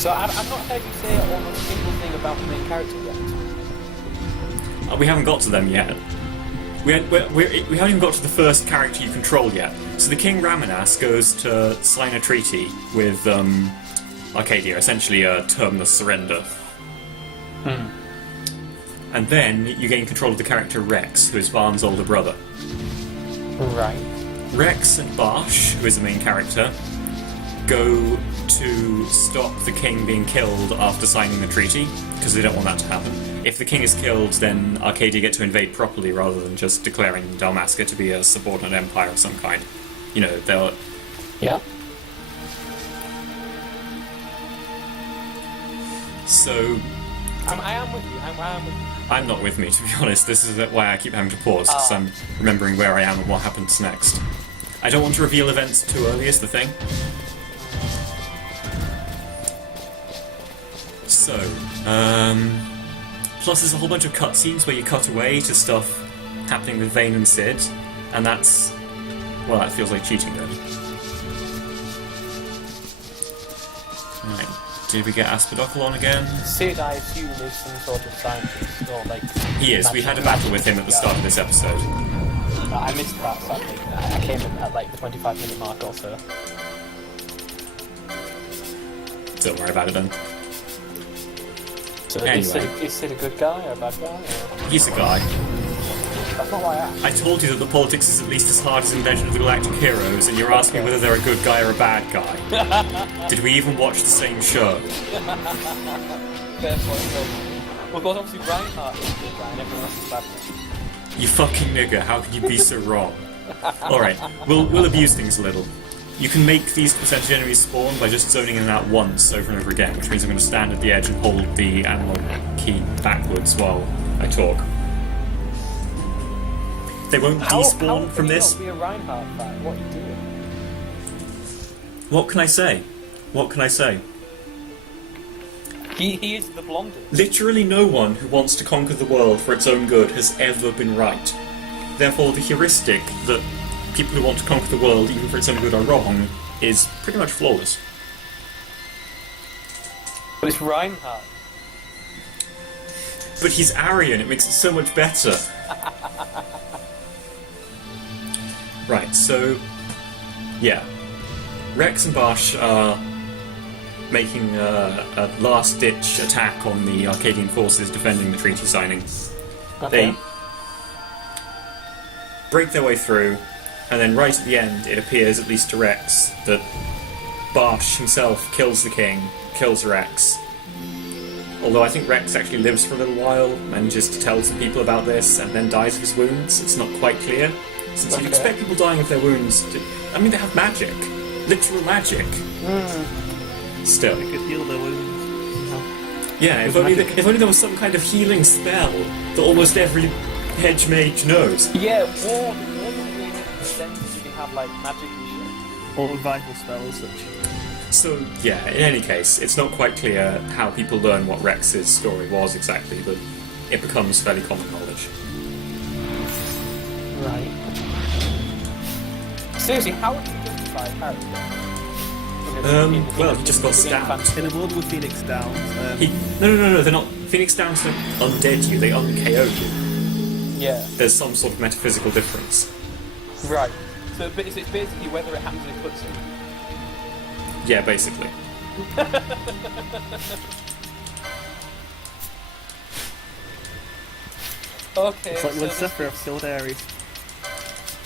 So I've not heard you say almost a single thing about the main character yet. We haven't got to them yet. We haven't even got to the first character you control yet. So the King Ramenas goes to sign a treaty with Arcadia, essentially a terminus surrender. And then you gain control of the character Rex, who is Varn's older brother. Right. Rex and Barsh, who is the main character, go to stop the king being killed after signing the treaty, because they don't want that to happen. If the king is killed, then Arcadia get to invade properly rather than just declaring Dalmasca to be a subordinate empire of some kind. You know, they'll... Yeah. So... I am with you. I am with you. I'm not with me, to be honest. This is why I keep having to pause, because I'm remembering where I am and what happens next. I don't want to reveal events too early, is the thing. So, plus there's a whole bunch of cutscenes where you cut away to stuff happening with Vayne and Cid, and that's... well, that feels like cheating, really. Right, did we get Asphodockel on again? Cid, I assume, is some sort of scientist, or like... He is, we had a battle with him at the start of this episode. I missed that, sadly. I came in at like the 25-minute mark or so. Don't worry about it then. So Anyway. is Cid a good guy or a bad guy? Or... He's a guy. That's not why I asked. I told you that the politics is at least as hard as Invention of the Galactic Heroes, and you're asking whether they're a good guy or a bad guy. Did we even watch the same show? Fair point. Well, because obviously Reinhardt is a good guy and everyone else is a bad guy. You fucking nigger, how can you be so wrong? Alright, we'll abuse things a little. You can make these percentage enemies spawn by just zoning in and out once over and over again, which means I'm going to stand at the edge and hold the analog key backwards while I talk. They won't despawn from this. How can you not be a Reinhardt fan? What are you doing? What can I say? What can I say? He is the blondie. Literally no one who wants to conquer the world for its own good has ever been right. Therefore, the heuristic that people who want to conquer the world, even for its own good, are wrong, is pretty much flawless. But it's Reinhardt. But he's Aryan, it makes it so much better. Right, so... yeah. Rex and Barsh are making a last-ditch attack on the Arcadian forces defending the treaty signing. Okay. They break their way through, and then right at the end it appears, at least to Rex, that Barsh himself kills the king, kills Rex. Although I think Rex actually lives for a little while, manages to tell some people about this, and then dies of his wounds. It's not quite clear. Since you'd expect people dying of their wounds to... I mean, they have magic. Literal magic. Still. They could heal their wounds. Yeah, if only there was some kind of healing spell that almost every hedge mage knows. Yeah, war doesn't really make sense. You can have like magic and shit. Or vital spells, such. So, yeah, in any case, it's not quite clear how people learn what Rex's story was exactly, but it becomes fairly common knowledge. Right. Seriously, how would you justify a character? Well, he just got stabbed. In a world with Phoenix Downs, No, they're not... Phoenix Downs don't undead you, they un-KO you. Yeah. There's some sort of metaphysical difference. Right. So it's basically whether it happens in a cutscene. Yeah, basically. Okay. it's like so when Sephiroth killed Ares.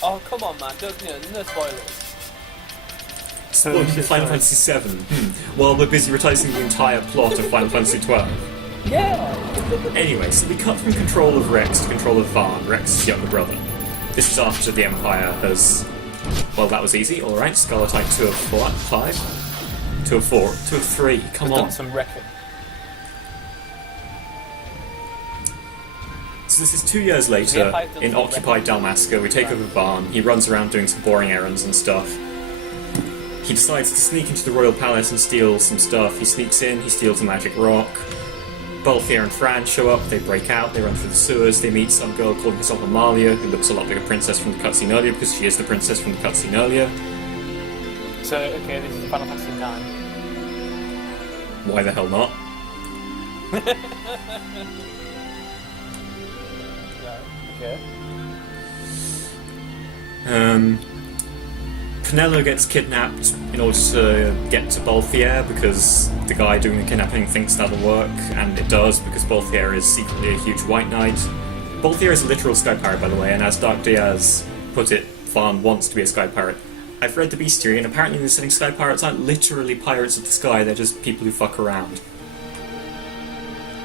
Oh, come on, man. Don't, no spoilers. Spoiled Final Fantasy VII. While we're busy reciting the entire plot of Final Fantasy XII. Yeah! Anyway, so we cut from control of Rex to control of Varn, Rex's younger brother. This is after the Empire has... well, that was easy, alright. Scarletite 2 of 4, 5? 2 of 4, 2 of 3, come We've on. done some wrecking. So this is 2 years later, in occupied Dalmasca, we take over Varn, he runs around doing some boring errands and stuff. He decides to sneak into the royal palace and steal some stuff. He sneaks in, he steals a magic rock. Balthier and Fran show up, they break out, they run through the sewers, they meet some girl called herself Amalia, who looks a lot like a princess from the cutscene earlier, because she is the princess from the cutscene earlier. So, okay, this is Final Fantasy IX. Why the hell not? Right, okay. Penelo gets kidnapped in order to get to Balthier because the guy doing the kidnapping thinks that'll work, and it does because Balthier is secretly a huge white knight. Balthier is a literal sky pirate, by the way, and as Dark Diaz put it, Vaughn wants to be a sky pirate. I've read the bestiary, and apparently in the setting, sky pirates aren't literally pirates of the sky, they're just people who fuck around.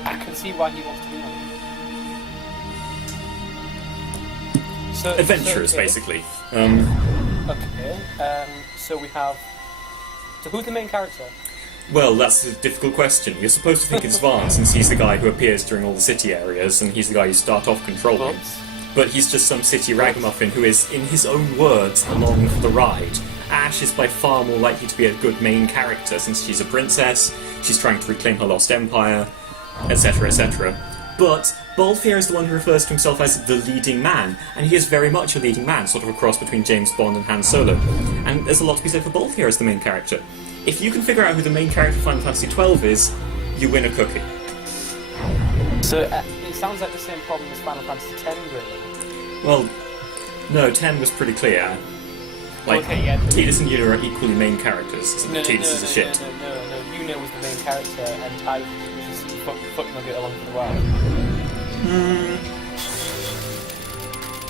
I can see why he wants to do that. So, Adventurers, okay. basically. Okay, so we have... So who's the main character? Well, that's a difficult question. You're supposed to think it's Vaughn, since he's the guy who appears during all the city areas, and he's the guy you start off controlling. But he's just some city ragamuffin who is, in his own words, along for the ride. Ash is by far more likely to be a good main character, since she's a princess, she's trying to reclaim her lost empire, etc., etc. But Balthier is the one who refers to himself as the leading man, and he is very much a leading man, sort of a cross between James Bond and Han Solo. And there's a lot to be said for Balthier as the main character. If you can figure out who the main character of Final Fantasy XII is, you win a cookie. So it sounds like the same problem as Final Fantasy X, really. Well, no, 10 was pretty clear. Like, Okay, yeah. Tidus and Yuna are equally main characters, except that Tidus is a shit. No, Yuna was the main character, and Tidus was just fuck nugget along for the ride.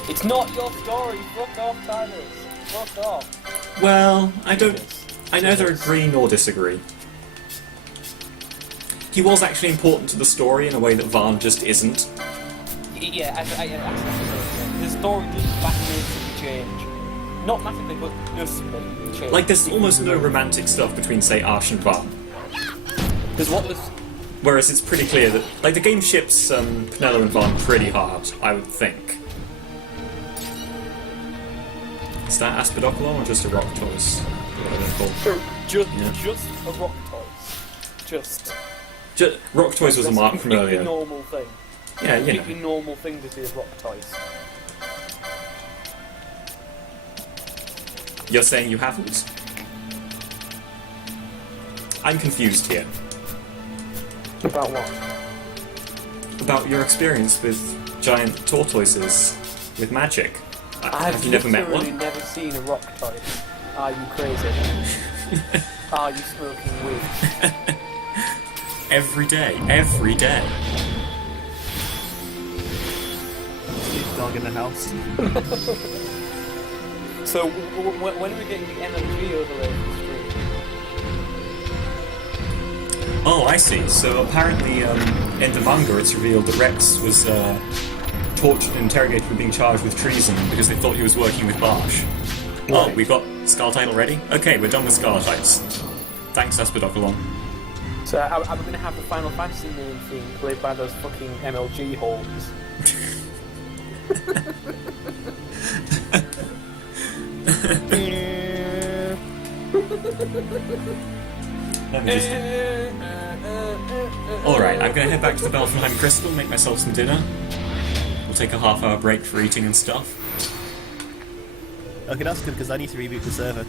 It's not your story, fuck off, Tidus. Fuck off. Well, I neither agree nor disagree. He was actually important to the story in a way that Vaughn just isn't. Yeah, the story did massively change. Not massively, but just change. Like, there's almost no romantic stuff between, say, Ash and Vaughn. Because what was... Whereas it's pretty clear that, like, the game ships Penelo and Vaughn pretty hard, I would think. Is that Aspidoculon or just a rock toys? Whatever they're called. Just a rock toys. Rock toys was a mark from earlier. Normal thing. Yeah, you know. Completely normal thing to see as rock toys. You're saying you haven't? I'm confused here. About what? About your experience with giant tortoises with magic. Have you never met one? I've never seen a rock toy. Are you crazy? Are you smoking weed? Every day. Every day. Big dog in the house. So, when are we getting the MLG overlay for the stream? Oh, I see. So apparently, in the manga, it's revealed that Rex was tortured and interrogated for being charged with treason because they thought he was working with Barsh. Right. Oh, we've got Scarletite already? Okay, we're done with Scarletites. Thanks, Aspidoculon. So, are we going to have the Final Fantasy main theme played by those fucking MLG holes? Alright, I'm gonna head back to the Belfenheim Crystal, make myself some dinner. We'll take a half-hour break for eating and stuff. Okay, that's good because I need to reboot the server.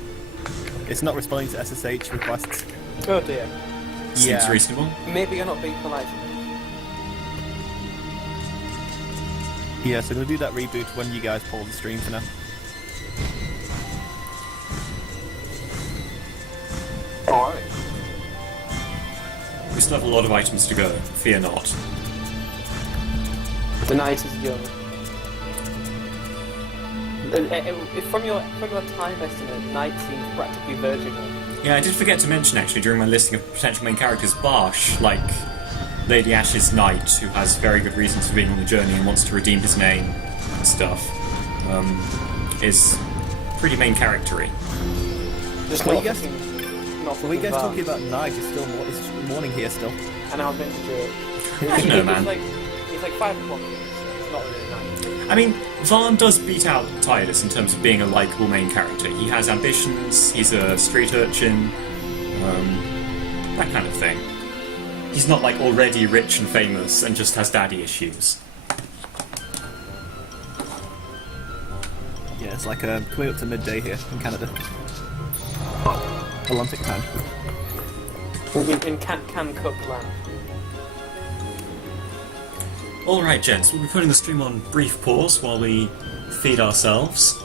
It's not responding to SSH requests. Oh dear. Seems reasonable. Maybe you're not being polite. Yeah, so we'll do that reboot when you guys pull the stream for now. Alright. We still have a lot of items to go, fear not. The night is young. From your time estimate, night seems practically virginal. Yeah, I did forget to mention actually during my listing of potential main characters, Barsh, like Lady Ash's knight, who has very good reasons for being on the journey and wants to redeem his name and stuff, is pretty main charactery. Just Well, not you guys- fucking- not Well, you guys fucking talking about night, it's still it's morning here still. And I'll make a joke. I don't know, man. It's like 5 o'clock here, so it's not really night. I mean, Vaughn does beat out Tidus in terms of being a likeable main character. He has ambitions, he's a street urchin, that kind of thing. He's not like already rich and famous and just has daddy issues. Yeah, it's like coming up to midday here in Canada. Atlantic time. In can cook land. Alright, gents, we'll be putting the stream on brief pause while we feed ourselves,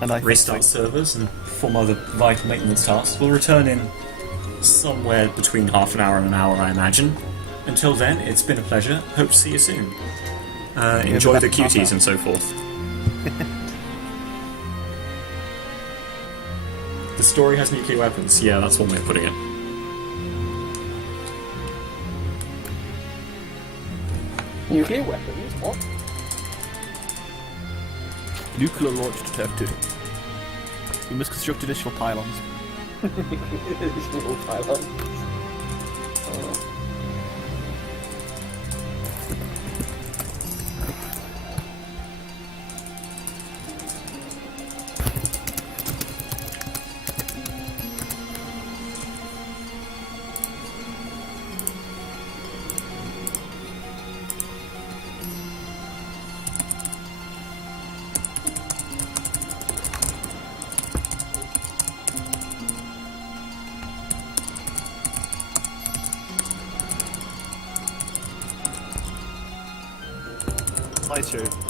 And I restart servers, and perform other vital maintenance tasks. We'll return in somewhere between half an hour and an hour, I imagine. Until then, it's been a pleasure. Hope to see you soon. Enjoy the cuties and so forth. The story has nuclear weapons. Yeah, that's one way of putting it. Nuclear weapons? What? Nuclear launched Turf 2. We must construct additional pylons. Additional pylons. Slideshow.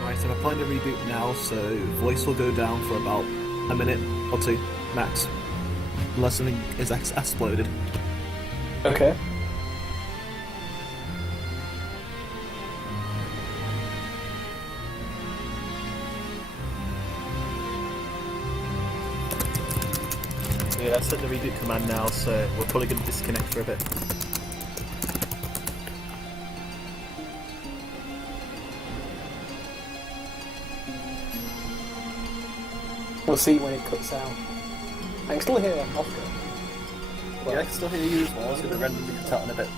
Right, I'm applying the reboot now, so voice will go down for about a minute or two, max. Unless something is exploded. Okay. Yeah, I set the reboot command now, so we're probably going to disconnect for a bit. We'll see when it cuts out. I can still hear Oscar. Well, Yeah, I can still hear you as well. It's going to randomly cut out in a bit.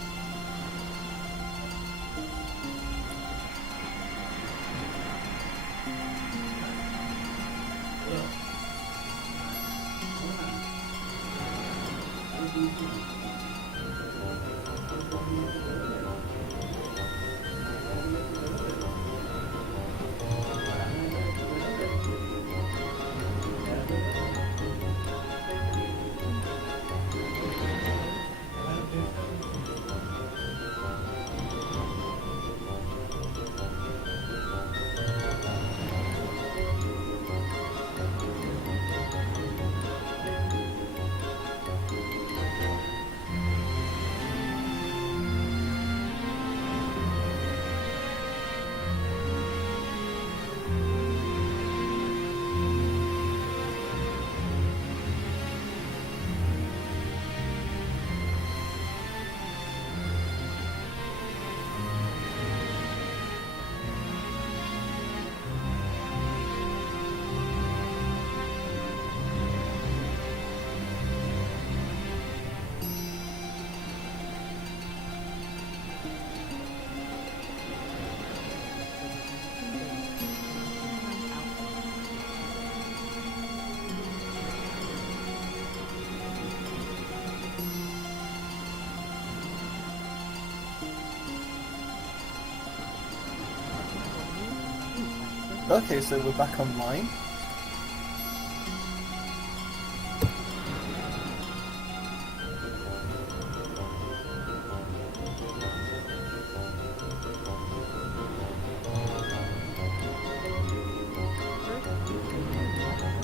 Okay, so we're back online.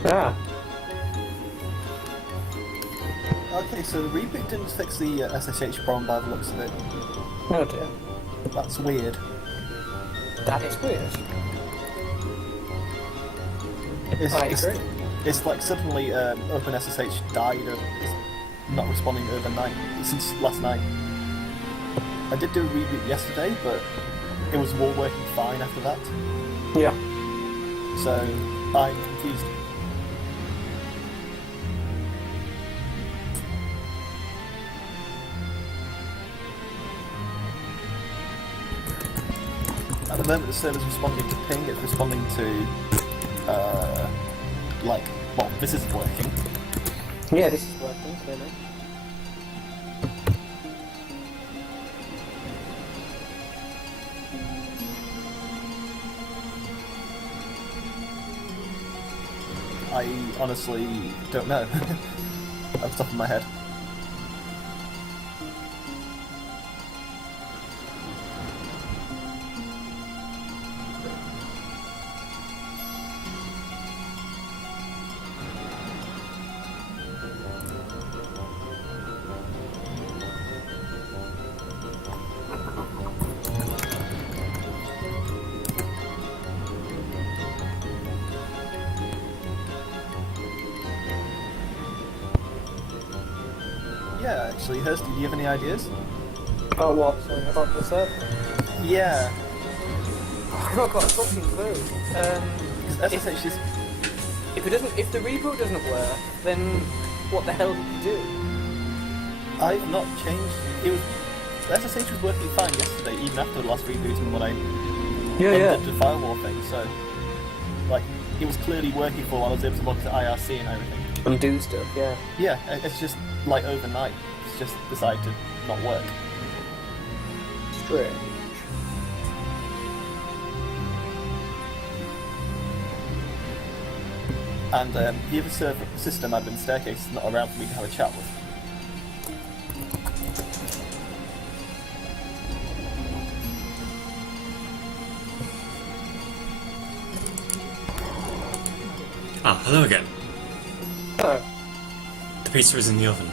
Ah. Okay, so the reboot didn't fix the SSH problem by the looks of it. Oh dear. That's weird. That is weird. I agree. It's like suddenly OpenSSH died of not responding overnight since last night. I did do a reboot yesterday, but it was all working fine after that. Yeah. So I'm confused. At the moment, the server's responding to ping. It's responding to well, this is working. Yeah, this is working, clearly. I honestly don't know. Off the top of my head. Yeah, actually, Hurst, do you have any ideas? Oh, what? Sorry, about the server? Yeah. I've not got a fucking clue. SSH is... If the reboot doesn't work, then what the hell did you do? I've not changed... SSH was working fine yesterday, even after the last reboot and when I undid the firewall thing, so... Like, it was clearly working for while I was able to log to IRC and everything. Undo stuff, yeah. Yeah, it's just, like, overnight. It's just decided to not work. Strange. And the other server system admin staircase is not around for me to have a chat with. Ah, hello again. Oh. The pizza is in the oven.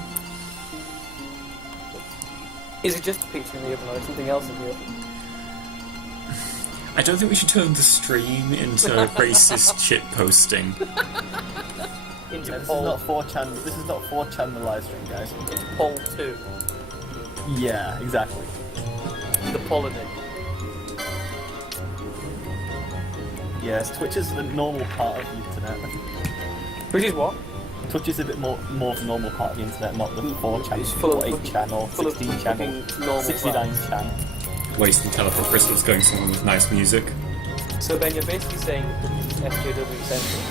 Is it just a pizza in the oven or is something else in the oven? I don't think we should turn the stream into racist shit posting. Into Yeah, this is poll, not 4chan. This is not 4chan the live stream, guys. into poll 2. Yeah, exactly. The pollinate. Yes, Twitch is the normal part of the internet. Which is what? Twitch is a bit more of the normal part of the internet, not the 4chan, It's full or of 8chan, or full of 16chan, fucking or normal 69chan. Wasting teleport crystals going somewhere with nice music. So Ben, you're basically saying that this is SJW central.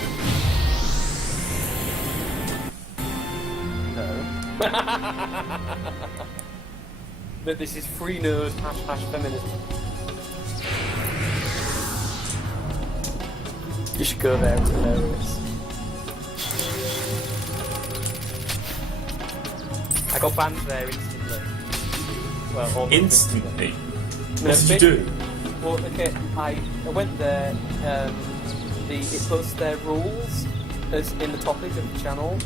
No. That this is free nerd # feminism. You should go there, it's hilarious. I got banned there instantly. Well, almost Instantly? No, What did you do? Well, okay, I went there, it posts their rules as in the topic of the channel.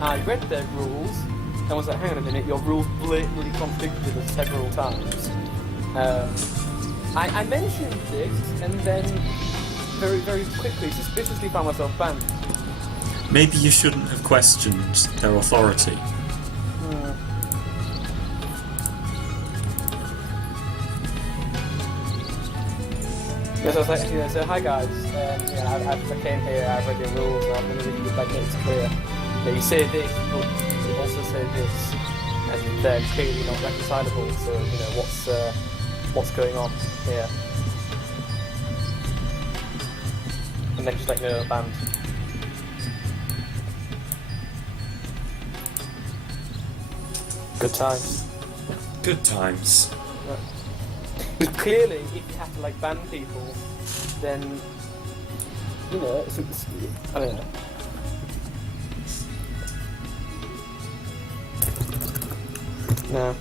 I read their rules and was like, hang on a minute, your rules blatantly contradicted us several times. I mentioned this and then very, very quickly, suspiciously found myself banned. Maybe you shouldn't have questioned their authority. Yes, I was like, so hi guys, I came here, I've read your rules, and I'm going to really make it clear. You say this, but you also say this, and they're clearly not reconcilable, so, what's going on here? And then just like, no, banned. Good times. Good times. Because clearly, if you have to like ban people, then you know, I don't know. No.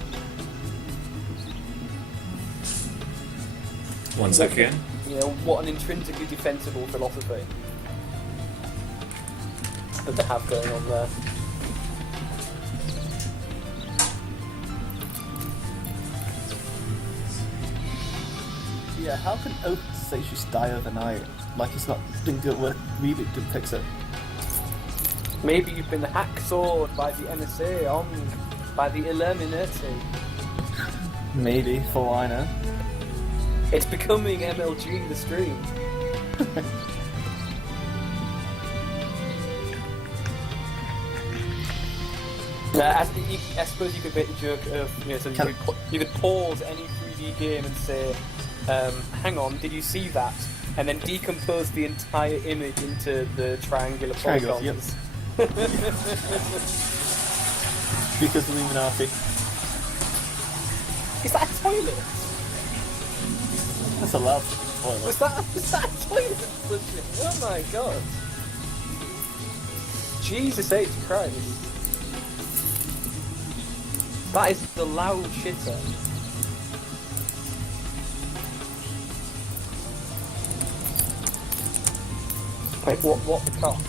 1 sec again. You know, what an intrinsically defensible philosophy that they have going on there. Yeah, how can Oath say she's die overnight? Like it's not didn't good work. Reboot didn't fix it. Maybe you've been hacksawed by the NSA on by the Illuminati. Maybe, for all I know. It's becoming MLG the stream. I suppose you could make the joke of, you know, so you could pause any 3D game and say, hang on, did you see that? And then decompose the entire image into the triangular polygons. Yep. Because of Illuminati. Is that a toilet? That's a loud toilet. Was that a toilet flushing? Oh my god. Jesus H. Christ. That is the loud shitter. Wait, what the cock?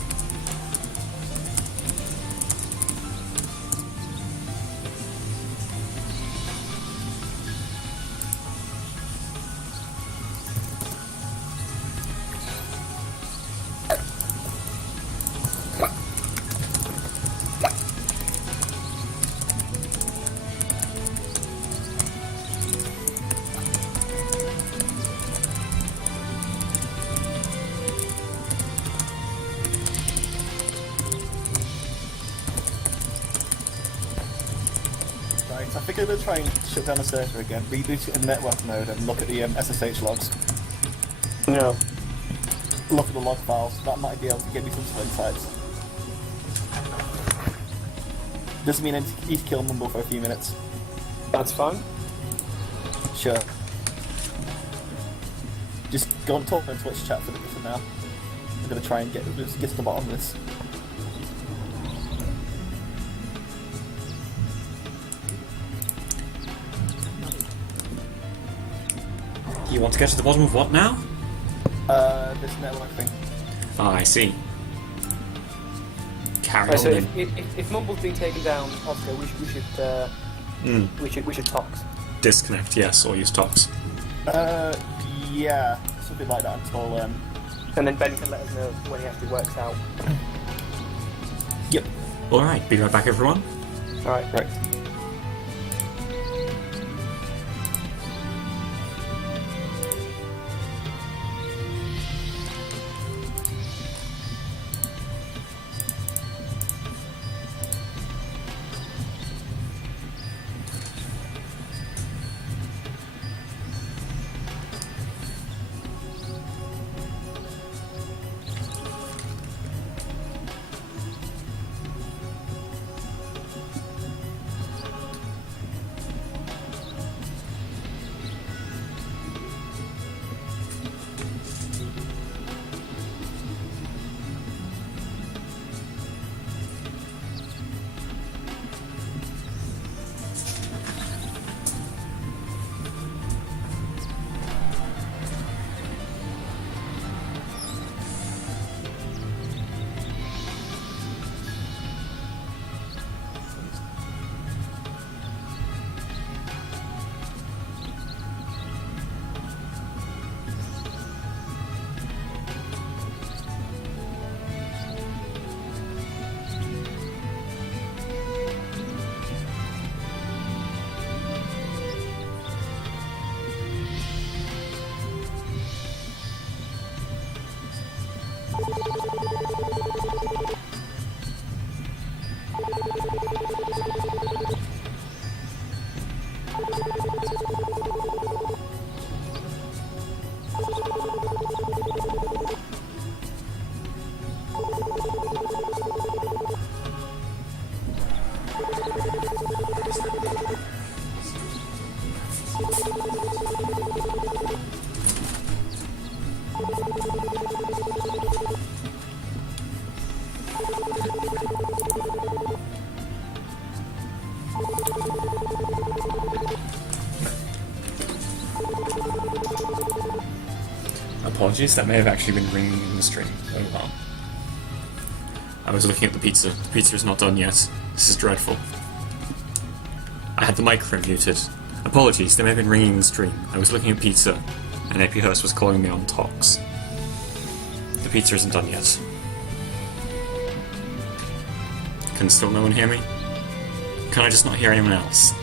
I think I'm going to try and shut down the server again, reboot it in network mode and look at the SSH logs. No. Look at the log files, that might be able to give me some insights. Doesn't mean I need to kill Mumble for a few minutes. That's fine. Sure. Just go and talk on Twitch chat for now. I'm going to try and get to the bottom of this. You want to get to the bottom of what now? This network thing. Ah, I see. Carry Right, on so then. if Mumble's been taken down, Oscar, we should tox. Disconnect, yes, or use tox. Yeah, something like that until, And then Ben can let us know when he actually works out. Yep. Alright, be right back, everyone. Alright. Right. Apologies, that may have actually been ringing in the stream. Oh well. I was looking at the pizza. The pizza is not done yet. This is dreadful. I had the microphone muted. Apologies, they may have been ringing in the stream. I was looking at pizza, and AP Hurst was calling me on talks. The pizza isn't done yet. Can still no one hear me? Can I just not hear anyone else?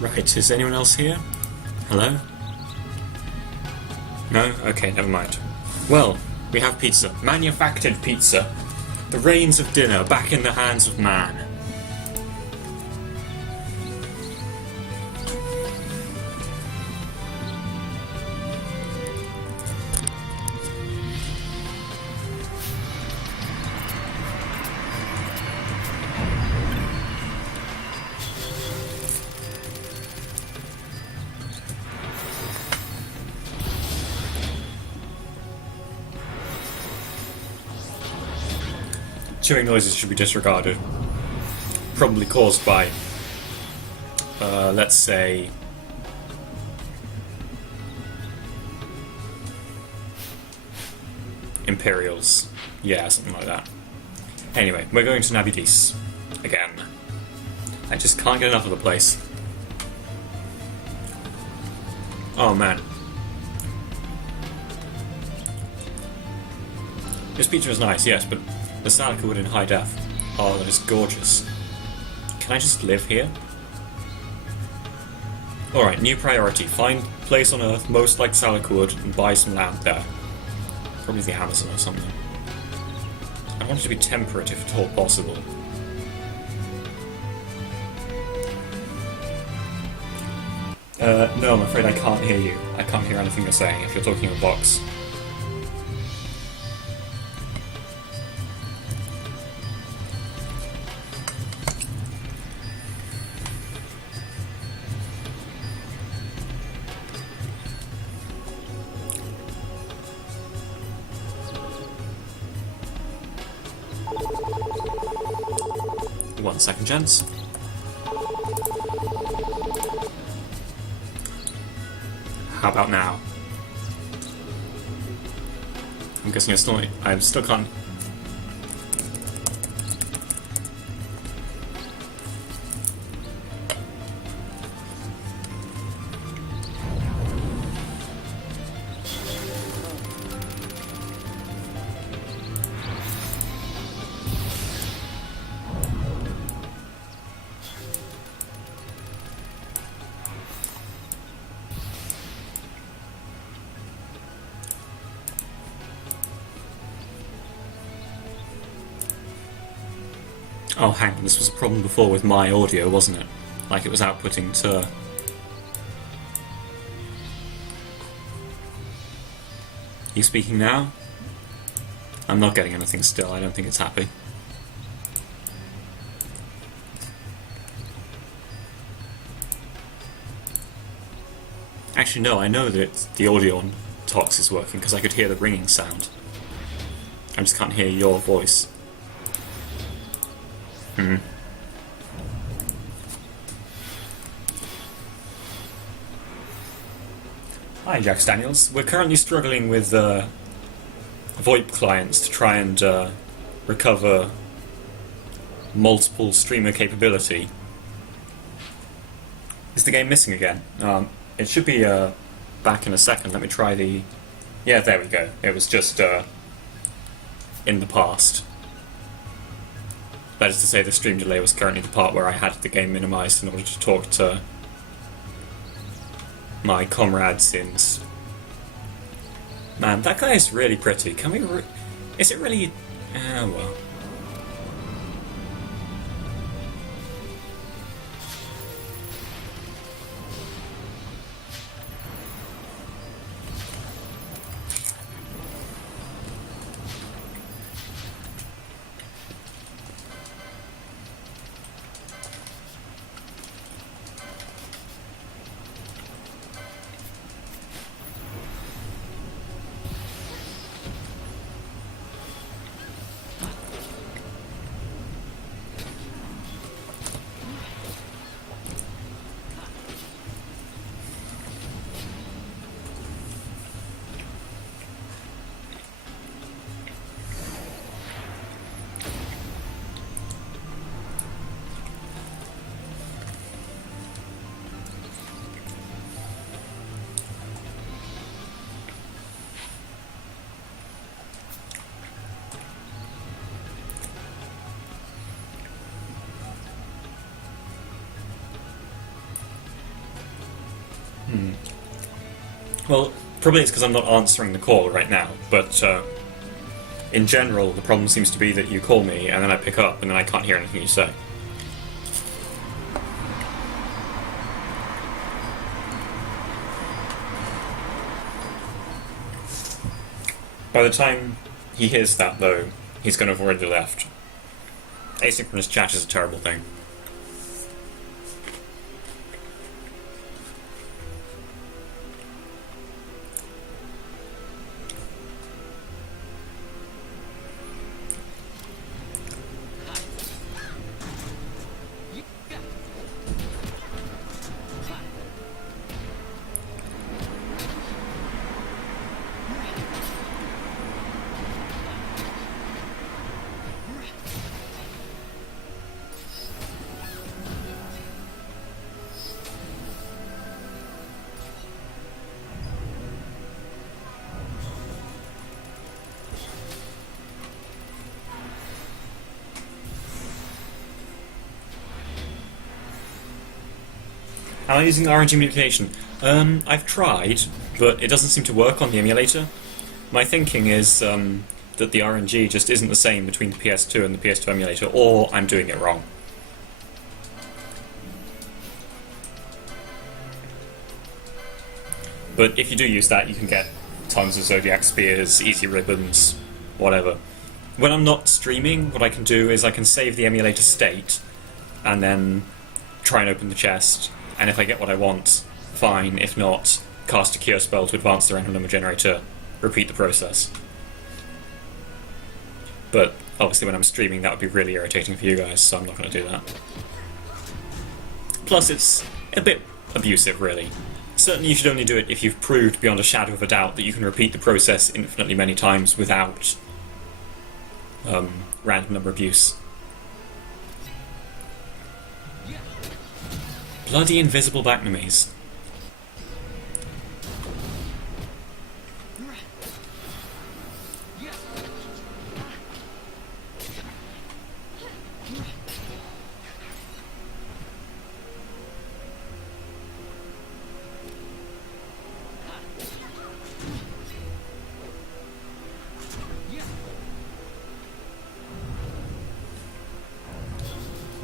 Right, is anyone else here? Hello? No? Okay, never mind. Well, we have pizza. Manufactured pizza. The reins of dinner back in the hands of man. Chewing noises should be disregarded. Probably caused by, let's say, Imperials. Yeah, something like that. Anyway, we're going to Nabudis again. I just can't get enough of the place. Oh man. This picture is nice, yes, but the Salakud in high def. Oh, that is gorgeous. Can I just live here? Alright, new priority. Find place on Earth most like Salakud and buy some land there. Probably the Amazon or something. I want it to be temperate if at all possible. No, I'm afraid I can't hear you. I can't hear anything you're saying if you're talking in a box. One second, gents. How about now? I'm guessing it's not. I still can't. Oh, hang on, this was a problem before with my audio, wasn't it? Like it was outputting to... You speaking now? I'm not getting anything still, I don't think it's happy. Actually no, I know that the audio on Tox is working because I could hear the ringing sound. I just can't hear your voice. Hi, Jax Daniels. We're currently struggling with VoIP clients to try and recover multiple streamer capability. Is the game missing again? It should be back in a second. Let me try the... Yeah, there we go. It was just in the past. That is to say, the stream delay was currently the part where I had the game minimized in order to talk to my comrades in... Man, that guy is really pretty. Can we... Is it really... well... Well, probably it's because I'm not answering the call right now, but in general, the problem seems to be that you call me, and then I pick up, and then I can't hear anything you say. By the time he hears that, though, he's going to have already left. Asynchronous chat is a terrible thing. Am I using RNG manipulation? I've tried, but it doesn't seem to work on the emulator. My thinking is that the RNG just isn't the same between the PS2 and the PS2 emulator, or I'm doing it wrong. But if you do use that, you can get tons of Zodiac Spears, easy ribbons, whatever. When I'm not streaming, what I can do is I can save the emulator state, and then try and open the chest, and if I get what I want, fine. If not, cast a cure spell to advance the random number generator, repeat the process. But obviously when I'm streaming that would be really irritating for you guys, so I'm not going to do that. Plus it's a bit abusive, really. Certainly you should only do it if you've proved beyond a shadow of a doubt that you can repeat the process infinitely many times without random number abuse. Bloody invisible Backnomies.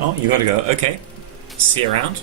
Oh, you gotta go. Okay. See you around.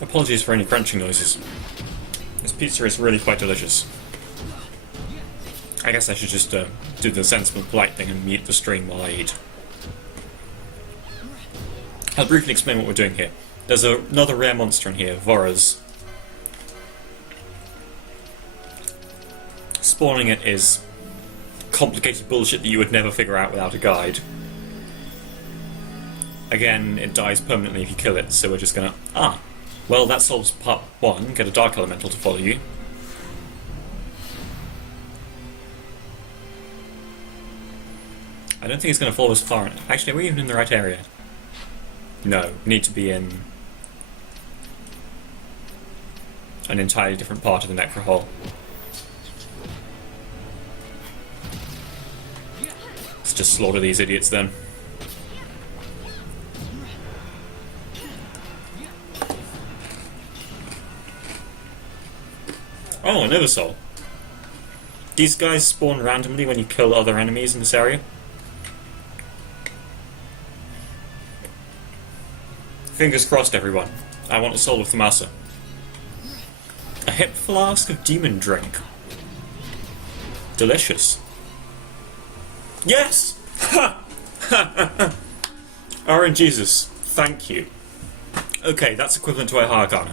Apologies for any crunching noises. This pizza is really quite delicious. I guess I should just do the sensible, polite thing and mute the stream while I eat. I'll briefly explain what we're doing here. There's another rare monster in here, Voras. Spawning it is complicated bullshit that you would never figure out without a guide. Again, it dies permanently if you kill it, so we're just gonna... well, that solves part 1. Get a Dark Elemental to follow you. I don't think it's going to follow us far enough. Actually, are we even in the right area? No, we need to be in an entirely different part of the Necrohole. Let's just slaughter these idiots then. Oh, an Oversoul. These guys spawn randomly when you kill other enemies in this area. Fingers crossed, everyone. I want a soul of Thamasa. A hip flask of demon drink. Delicious. Yes! Ha! RNGesus, thank you. Okay, that's equivalent to a Hargana.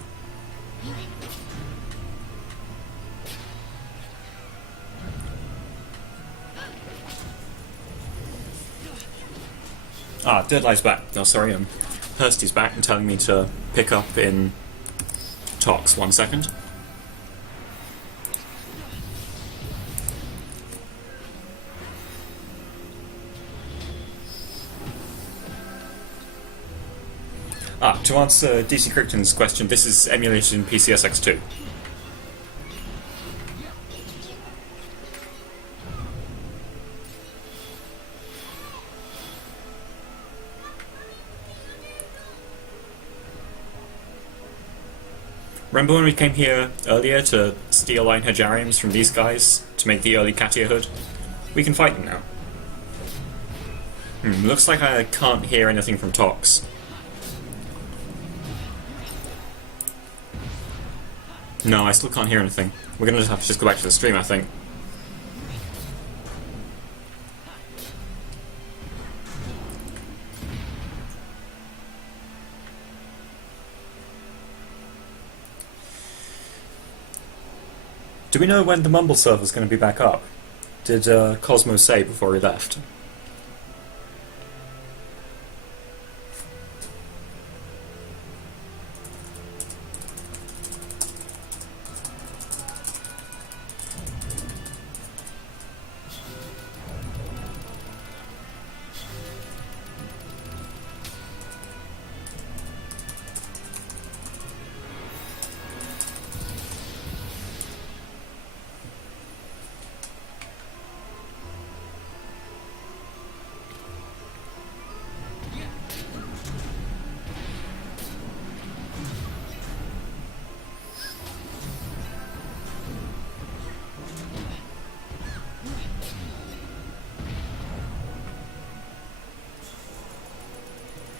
Ah, Dirdle's back. Oh, sorry, Hursty's back and telling me to pick up in Tox. 1 second. Ah, to answer DC Crichton's question, this is emulated in PCSX2. Remember when we came here earlier to steal Iron Hejariums from these guys to make the early Katia Hood? We can fight them now. Looks like I can't hear anything from Tox. No, I still can't hear anything. We're gonna have to just go back to the stream, I think. Do we know when the Mumble server's going to be back up? Did Cosmo say before he left?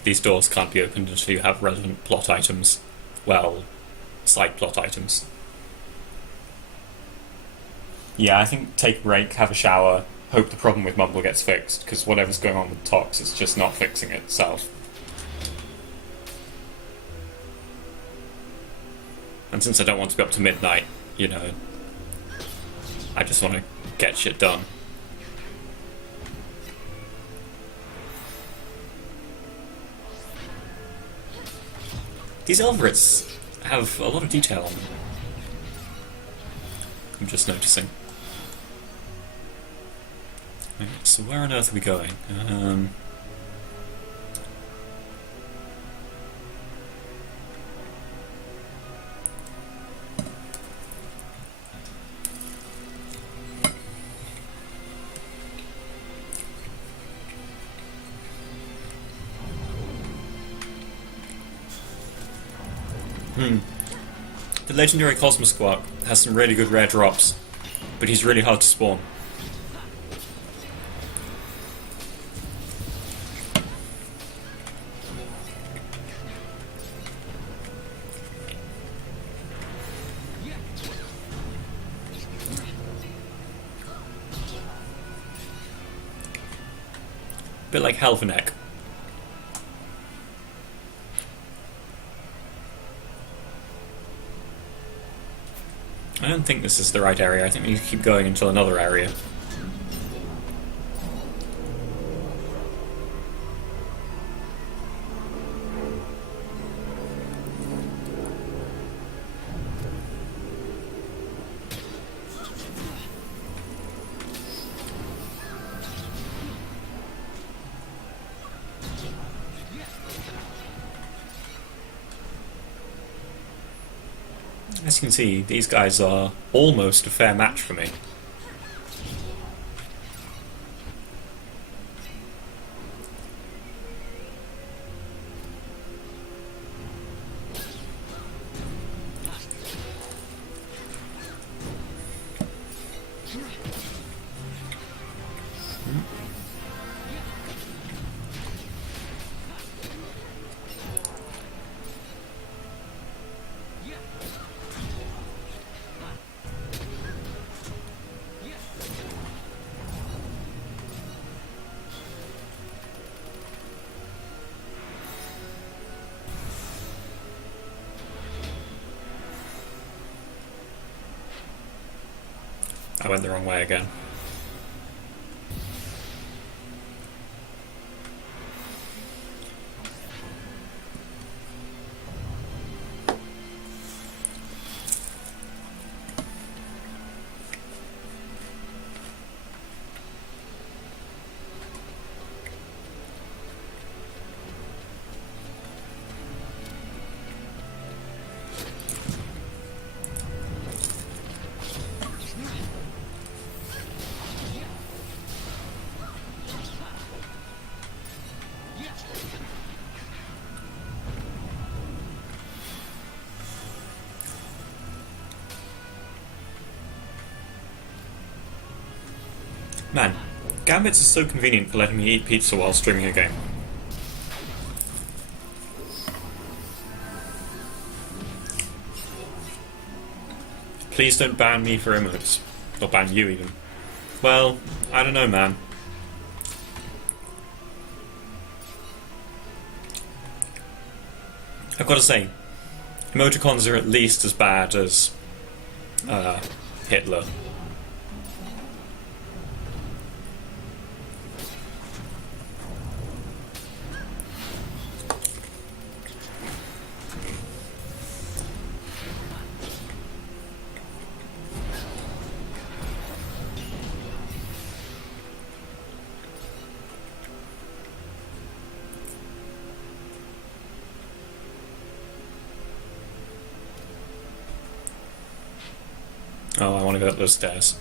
These doors can't be opened until you have relevant plot items. Well, side plot items. Yeah, I think take a break, have a shower, hope the problem with Mumble gets fixed, because whatever's going on with Tox is just not fixing it itself. And since I don't want to be up to midnight, you know, I just want to get shit done. These Elverets have a lot of detail on them. I'm just noticing. Right, so where on earth are we going? The legendary Cosmosquark has some really good rare drops, but he's really hard to spawn. Bit like Helvenek. I don't think this is the right area. I think we need to keep going until another area. As you can see, these guys are almost a fair match for me. I went the wrong way again. Man, gambits are so convenient for letting me eat pizza while streaming a game. Please don't ban me for emotes. Or ban you even. Well, I don't know, man. I've got to say, emoticons are at least as bad as Hitler. Oh, I want to go up those stairs.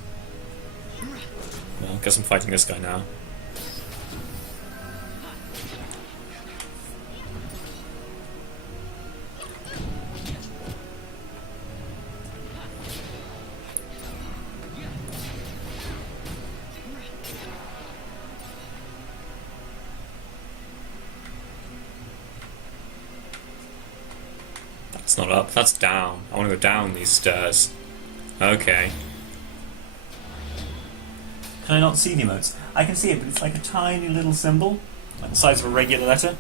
Well, guess I'm fighting this guy now. That's not up, that's down. I want to go down these stairs. Okay. Can I not see the emotes? I can see it, but it's like a tiny little symbol, like the size of a regular letter,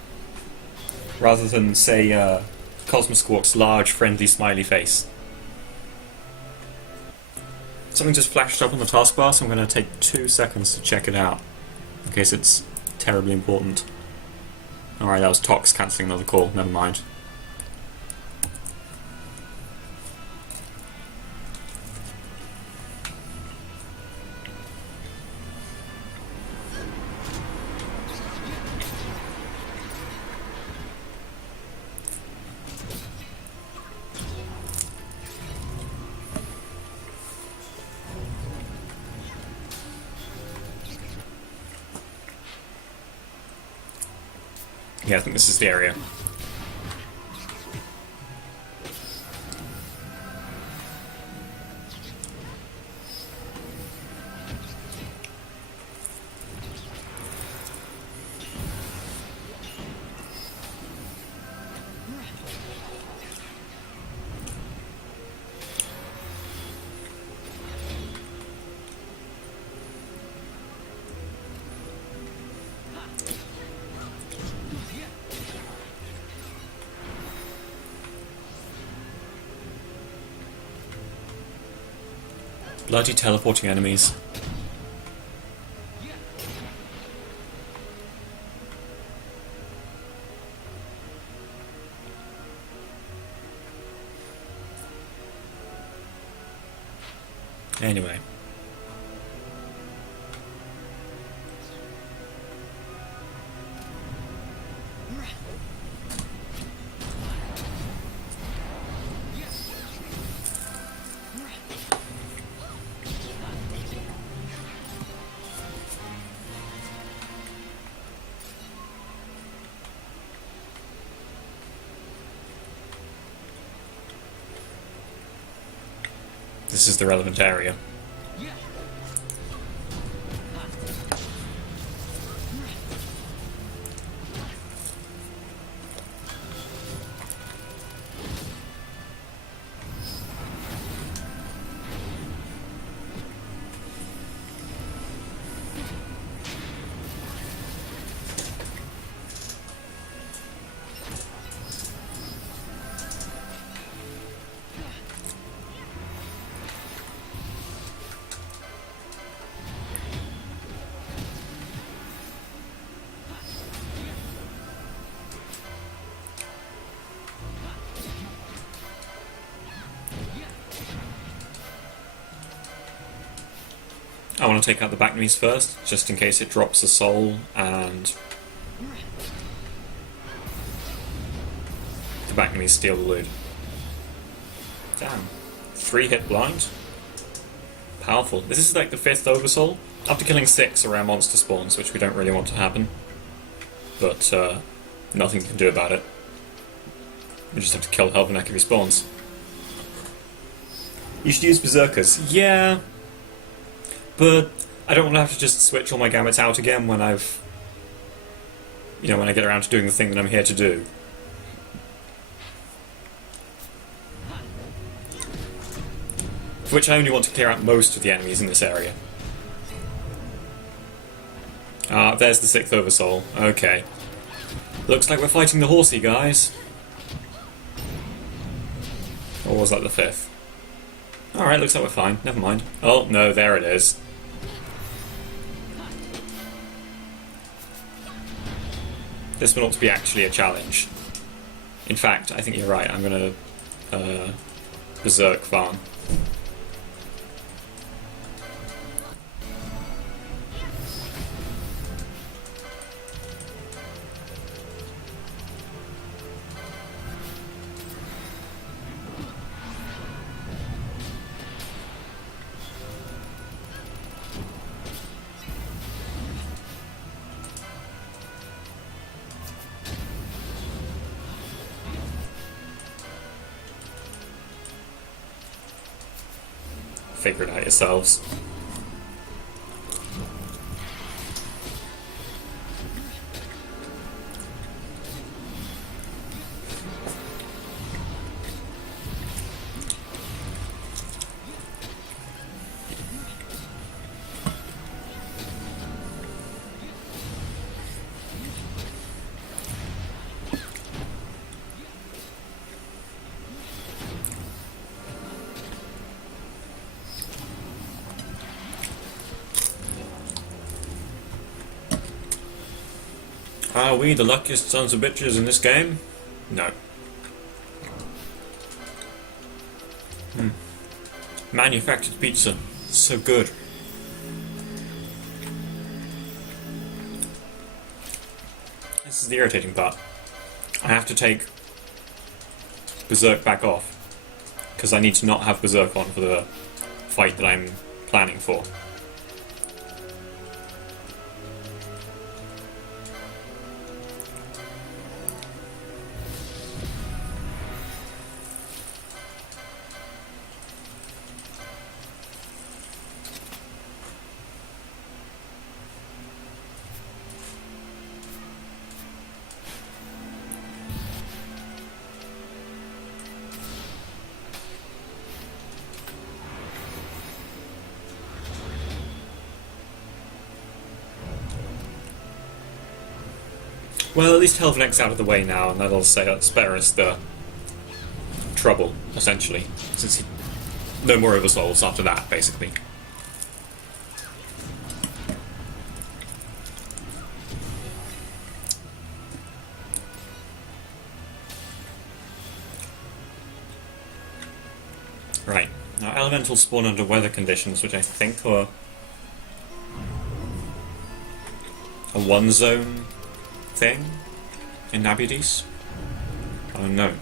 rather than, say, Cosmos Squawk's large, friendly, smiley face. Something just flashed up on the taskbar, so I'm going to take 2 seconds to check it out, in case it's terribly important. Alright, that was Tox cancelling another call, never mind. Yeah, I think this is the area. Bloody teleporting enemies. Anyway. This is the relevant area. I want to take out the back enemies first, just in case it drops a soul, and the back enemies steal the loot. Damn. 3-hit blind? Powerful. This is like the 5th oversoul. After killing 6 around monster spawns, which we don't really want to happen. But, nothing you can do about it. We just have to kill Helvenek if he spawns. You should use Berserkers. Yeah, but I don't want to have to just switch all my gamuts out again when I've... You know, when I get around to doing the thing that I'm here to do. For which I only want to clear out most of the enemies in this area. Ah, there's the 6th Oversoul. Okay. Looks like we're fighting the horsey, guys. Or was that the 5th? Alright, looks like we're fine. Never mind. Oh, no, there it is. This one ought to be actually a challenge. In fact, I think you're right. I'm gonna... Berserk farm. Figure it out yourselves. Are we the luckiest sons of bitches in this game? No. Manufactured pizza. So good. This is the irritating part. I have to take Berserk back off. Because I need to not have Berserk on for the fight that I'm planning for. Well, at least Helvenek's out of the way now, and that'll spare us the trouble, essentially. Since no more Oversouls after that, basically. Right. Now, elementals spawn under weather conditions, which I think are a one-zone thing in Nabudis? I don't know.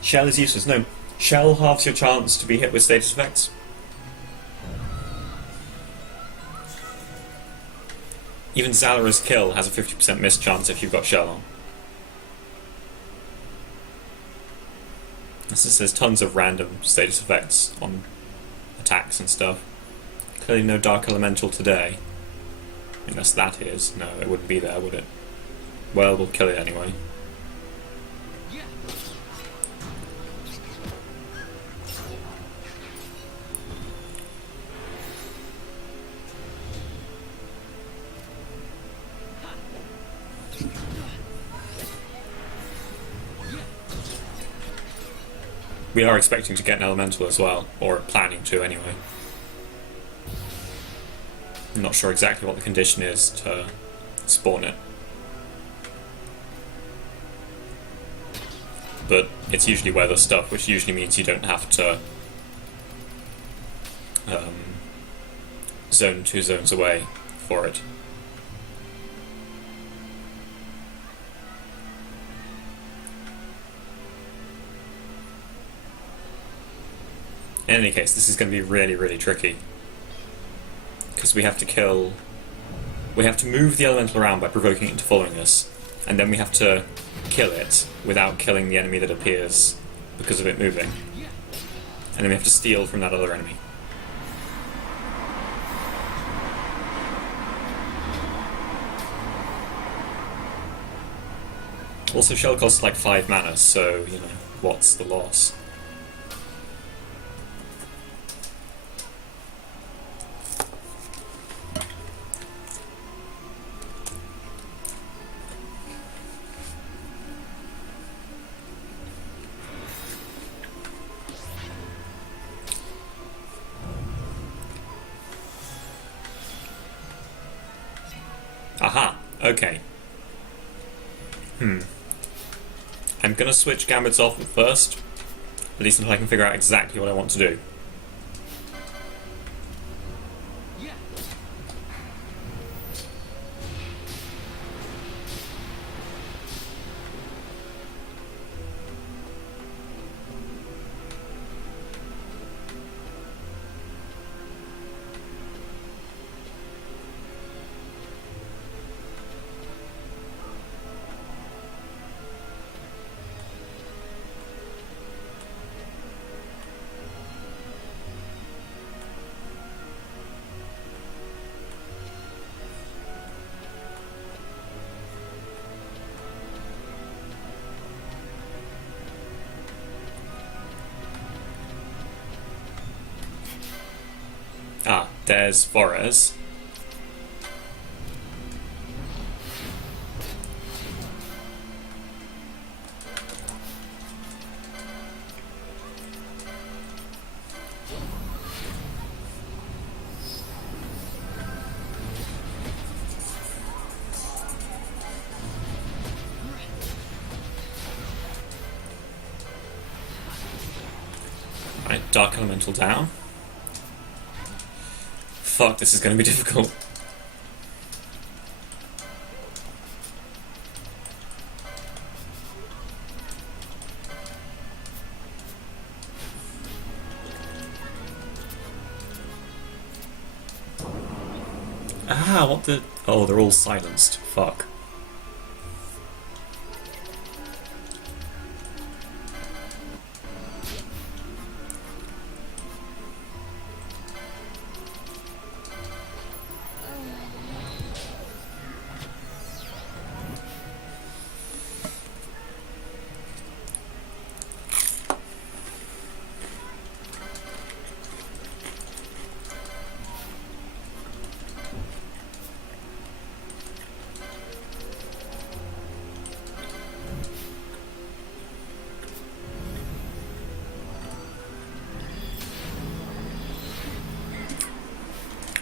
Shell is useless. No. Shell halves your chance to be hit with status effects. Even Zalara's kill has a 50% miss chance if you've got Shell on. Since there's tons of random status effects on attacks and stuff. Clearly no Dark Elemental today. Unless that is. No, it wouldn't be there, would it? Well, we'll kill it anyway. We are expecting to get an elemental as well, or planning to anyway. I'm not sure exactly what the condition is to spawn it. But it's usually weather stuff, which usually means you don't have to zone 2 zones away for it. In any case, this is going to be really, really tricky. Because we have to move the elemental around by provoking it into following us, and then we have to kill it without killing the enemy that appears because of it moving. And then we have to steal from that other enemy. Also, Shell costs like 5 mana, so, you know, what's the loss? Aha, okay. I'm gonna switch Gambits off at first, at least until I can figure out exactly what I want to do. Ah, there's Forez. Right, Dark Elemental down. Fuck, this is going to be difficult. Ah, what the... Oh, they're all silenced. Fuck.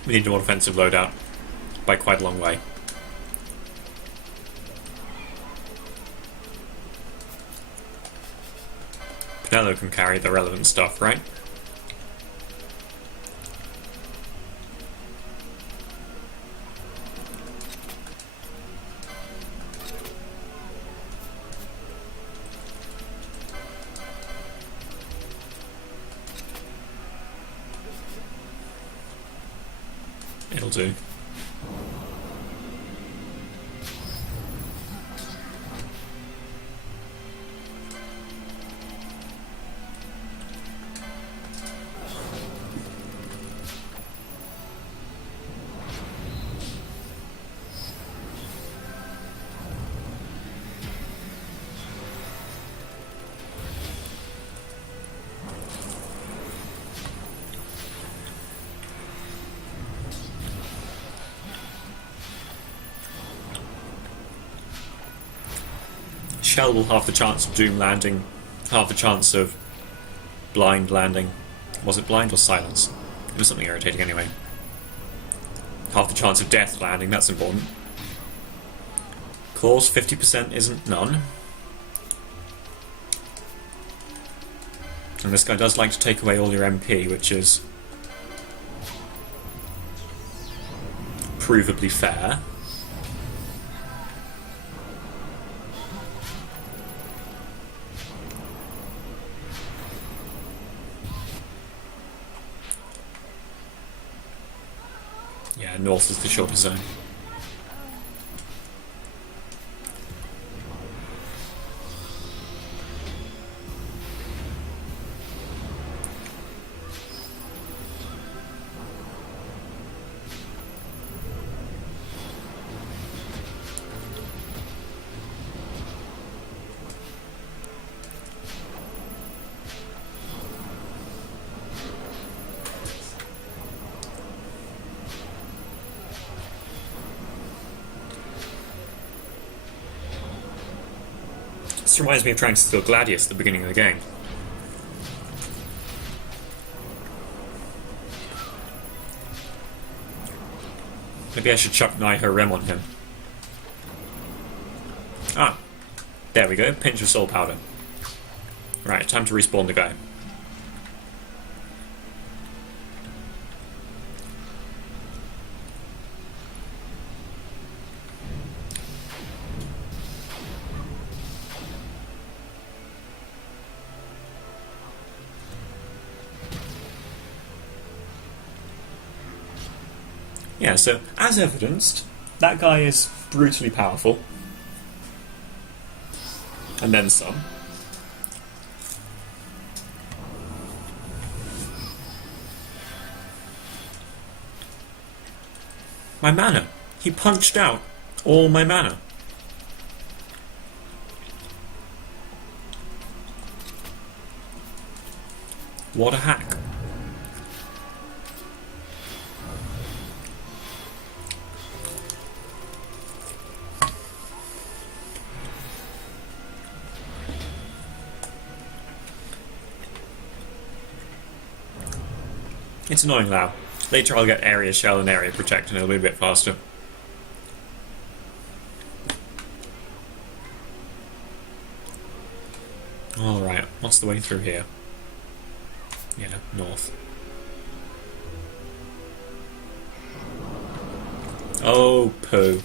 We need a more offensive loadout by quite a long way. Pinello can carry the relevant stuff, right? It'll do. Shell will have the chance of Doom landing, half the chance of Blind landing. Was it Blind or Silence? It was something irritating anyway. Half the chance of Death landing, that's important. Claws, 50% isn't none. And this guy does like to take away all your MP, which is provably fair. Yeah, north is the shorter zone. This reminds me of trying to steal Gladius at the beginning of the game. Maybe I should chuck Nihil Rem on him. Ah, there we go, pinch of soul powder. Right, time to respawn the guy. Yeah, so, as evidenced, that guy is brutally powerful. And then some. My mana! He punched out all my mana. What a hack. It's annoying now. Later I'll get Area Shell and Area Protect and it'll be a bit faster. Alright, what's the way through here? Yeah, north. Oh, poo.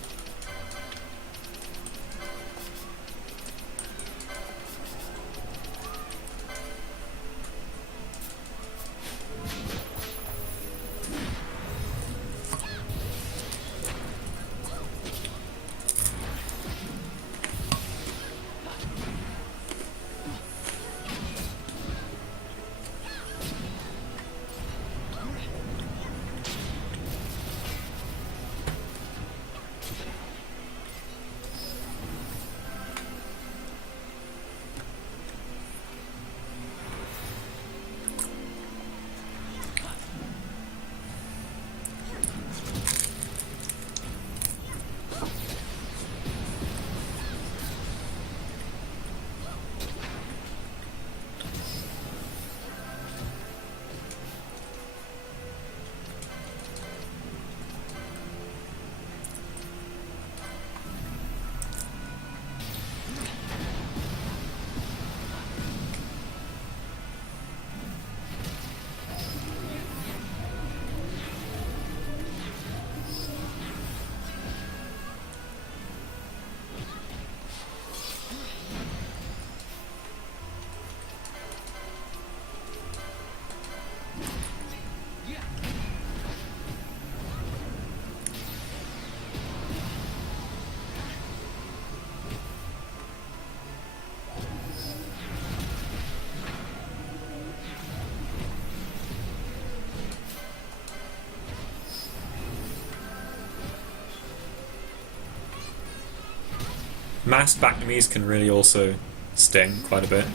Masked enemies can really also sting quite a bit.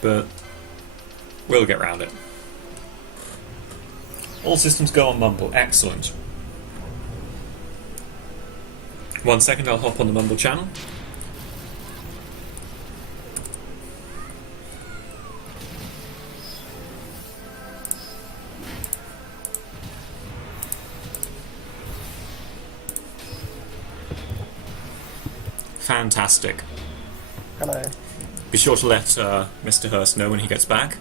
But we'll get round it. All systems go on Mumble. Excellent. 1 second, I'll hop on the Mumble channel. Fantastic. Hello. Be sure to let Mr. Hurst know when he gets back.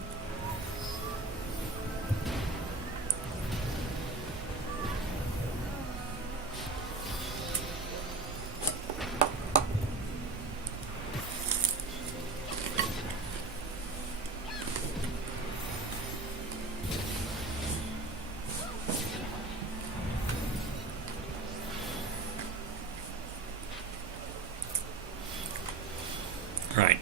Right.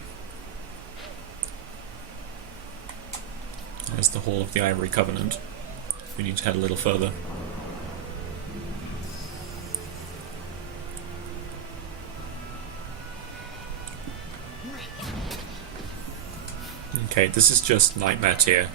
There's the Hall of the Ivory Covenant. We need to head a little further. Okay, this is just Nightmare Tier.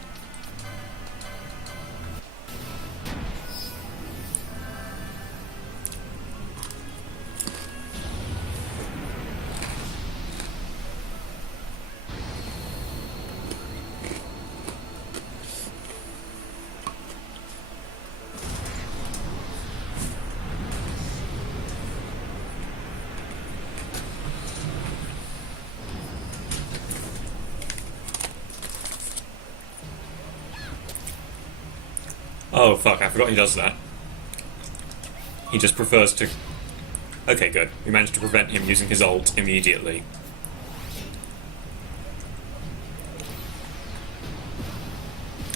Oh fuck, I forgot he does that. He just prefers to... Okay, good. We managed to prevent him using his ult immediately.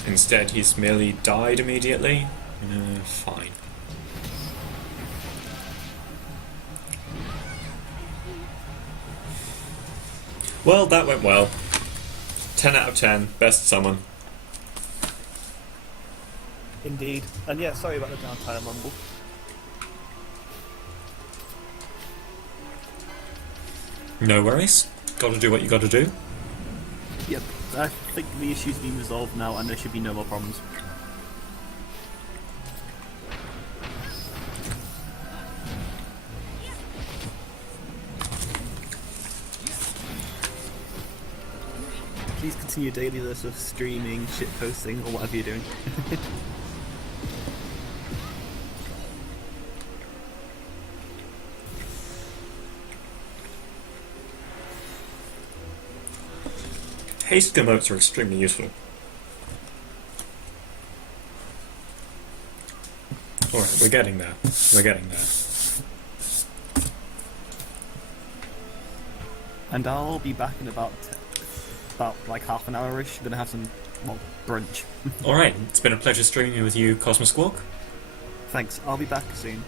Instead, he's merely died immediately. Fine. Well, that went well. 10 out of 10. Best summon. Indeed. And yeah, sorry about the downtime, Mumble. No worries. Gotta do what you gotta do. Yep, I think the issue's been resolved now and there should be no more problems. Please continue daily this of streaming, shit posting, or whatever you're doing. Haste emotes are extremely useful. Alright, we're getting there. We're getting there. And I'll be back in about like half an hour-ish. I'm gonna have some, well, brunch. Alright, it's been a pleasure streaming with you, Cosmos Squawk. Thanks, I'll be back soon.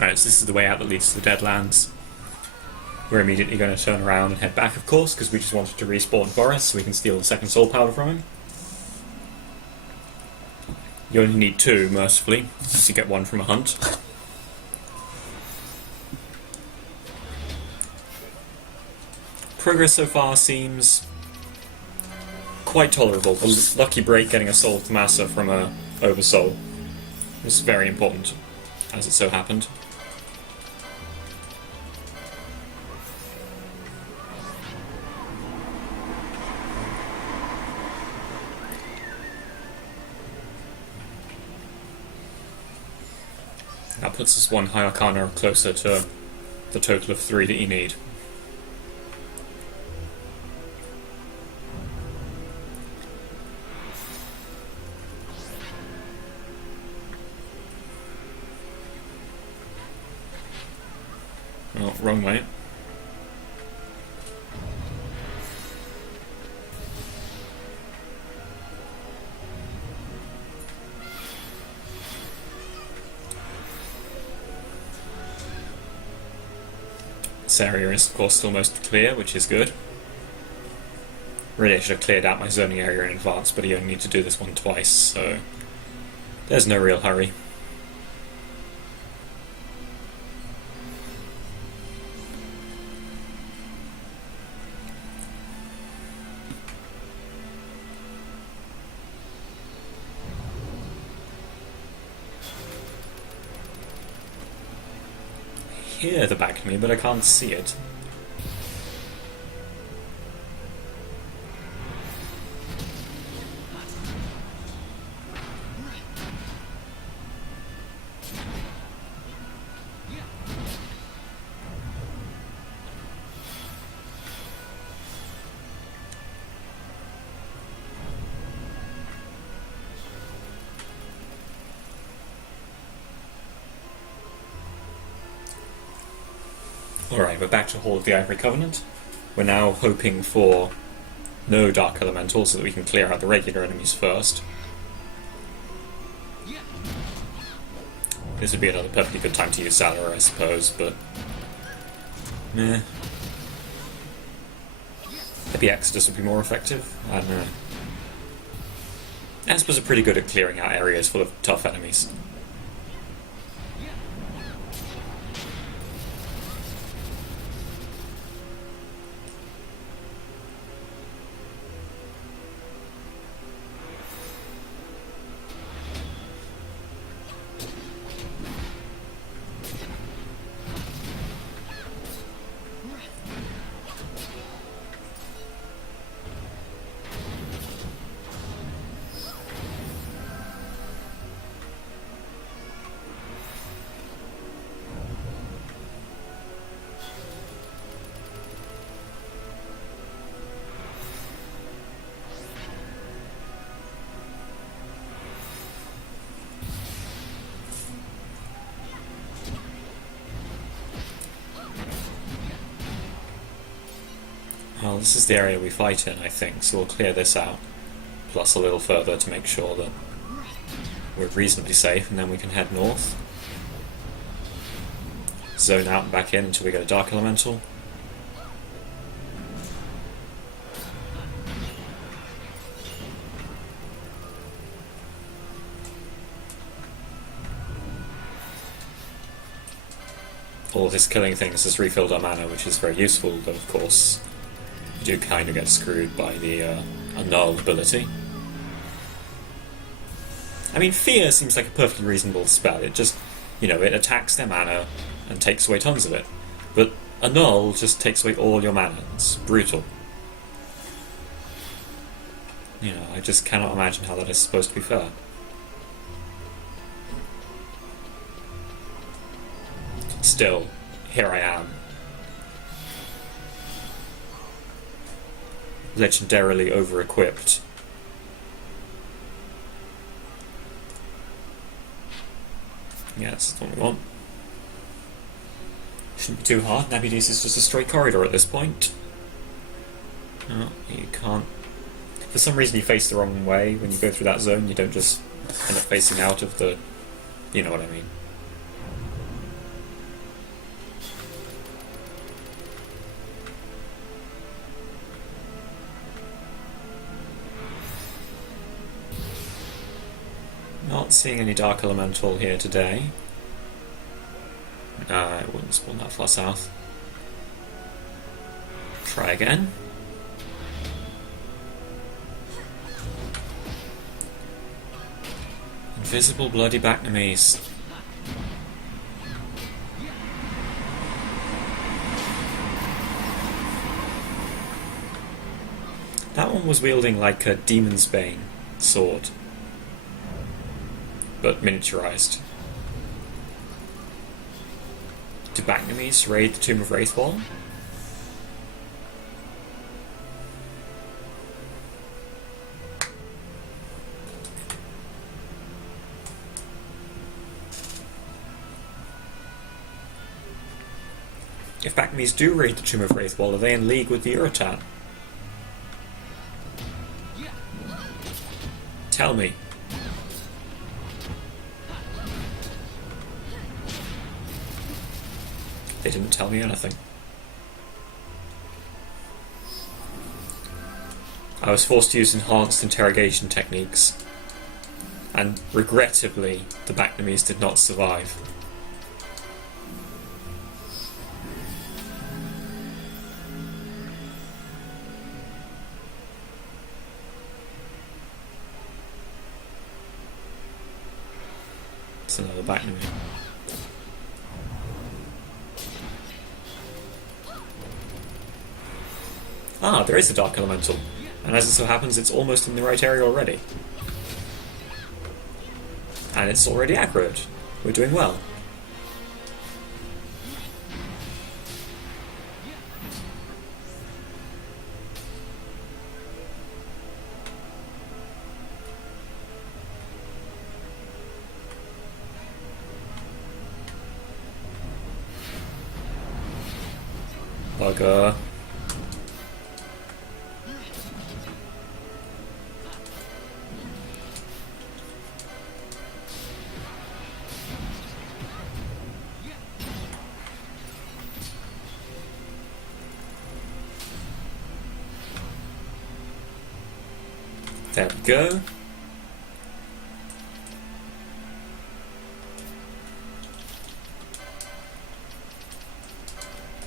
Alright, so this is the way out that leads to the Deadlands. We're immediately going to turn around and head back, of course, because we just wanted to respawn Boris so we can steal the second soul powder from him. You only need 2, mercifully, since you get 1 from a hunt. Progress so far seems quite tolerable. A lucky break getting a soul of Massa from a oversoul was very important, as it so happened. That puts us 1 High Arcana closer to the total of 3 that you need. Oh, wrong way. This area is, of course, still most clear, which is good. Really, I should have cleared out my zoning area in advance, but you only need to do this one twice, so there's no real hurry. I hear the back of me, but I can't see it. Alright, we're back to Hall of the Ivory Covenant. We're now hoping for no Dark Elementals so that we can clear out the regular enemies first. This would be another perfectly good time to use Salar, I suppose, but... meh. Maybe Exodus would be more effective? I don't know. Espers are pretty good at clearing out areas full of tough enemies. Well, this is the area we fight in, I think, so we'll clear this out. Plus a little further to make sure that we're reasonably safe, and then we can head north. Zone out and back in until we get a Dark Elemental. All this killing things has refilled our mana, which is very useful, though of course you do kind of get screwed by the Annul ability. I mean, Fear seems like a perfectly reasonable spell. It just, you know, it attacks their mana and takes away tons of it. But Annul just takes away all your mana. It's brutal. You know, I just cannot imagine how that is supposed to be fair. Still, here I am. Legendarily over-equipped. Yeah, that's what we want. Shouldn't be too hard. Nabudis is just a straight corridor at this point. No, you can't. For some reason you face the wrong way when you go through that zone. You don't just end up facing out of the... You know what I mean. Not seeing any Dark Elemental here today. It wouldn't spawn that far south. Try again. Invisible bloody Backnamies. That one was wielding like a Demon's Bane sword, but miniaturized. Do Backnamies raid the Tomb of Wraithwall? If Backnamies do raid the Tomb of Wraithwall, are they in league with the Uratan? Tell me. They didn't tell me anything. I was forced to use enhanced interrogation techniques, and regrettably, the Backnamies did not survive. It's another Backnamie. Ah, there is a Dark Elemental, and as it so happens, it's almost in the right area already. And it's already aggroed. We're doing well. Bugger. There we go.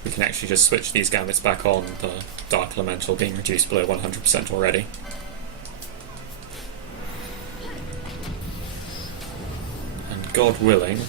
We can actually just switch these gambits back on, the Dark Elemental being reduced below 100% already. And God willing,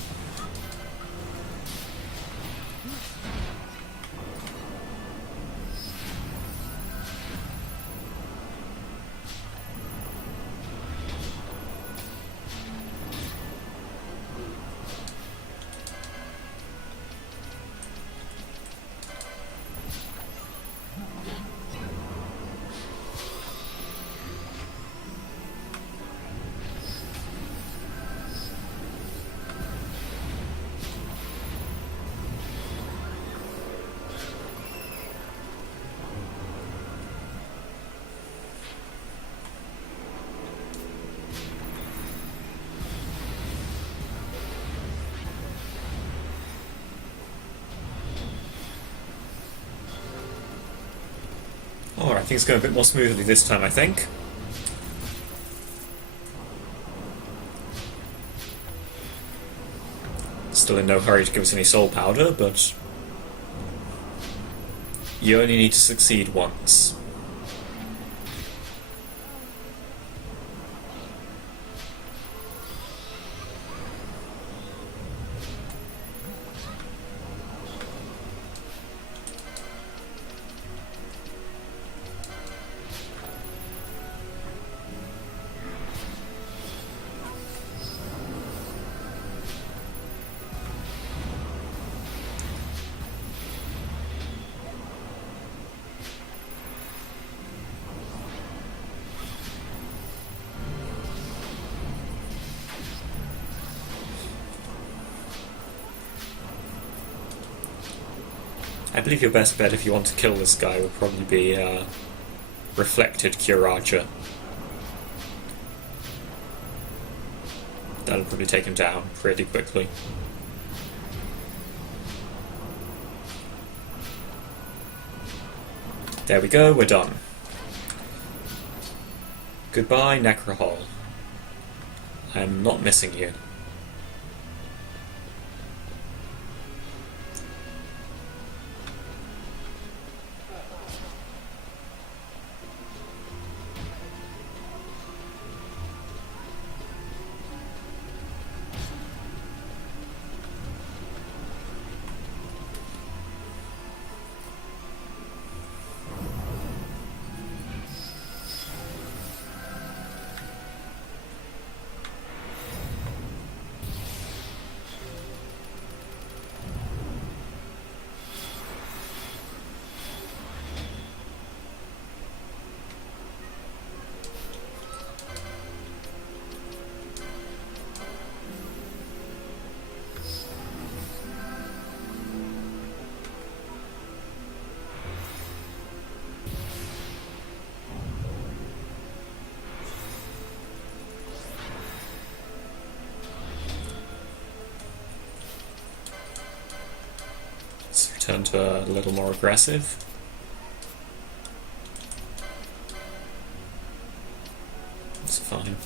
Alright, things go a bit more smoothly this time, I think. Still in no hurry to give us any soul powder, but you only need to succeed once. I believe your best bet if you want to kill this guy would probably be Reflected Curaja. That'll probably take him down pretty quickly. There we go, we're done. Goodbye, Necrohol. I'm not missing you. Turn to a little more aggressive. That's fine.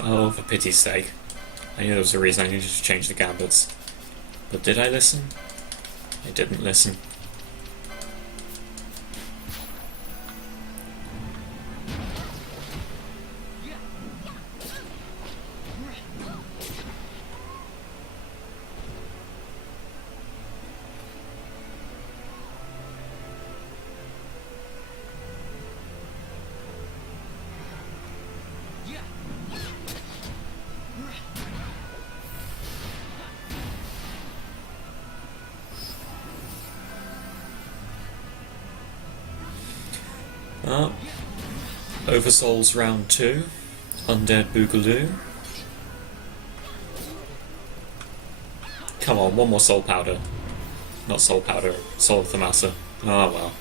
Oh, for pity's sake. I knew there was a reason I needed to change the gambits. But did I listen? I didn't listen. Oversouls round 2. Undead Boogaloo. Come on, one more soul powder. Not soul powder, soul Thamasa. Ah, well.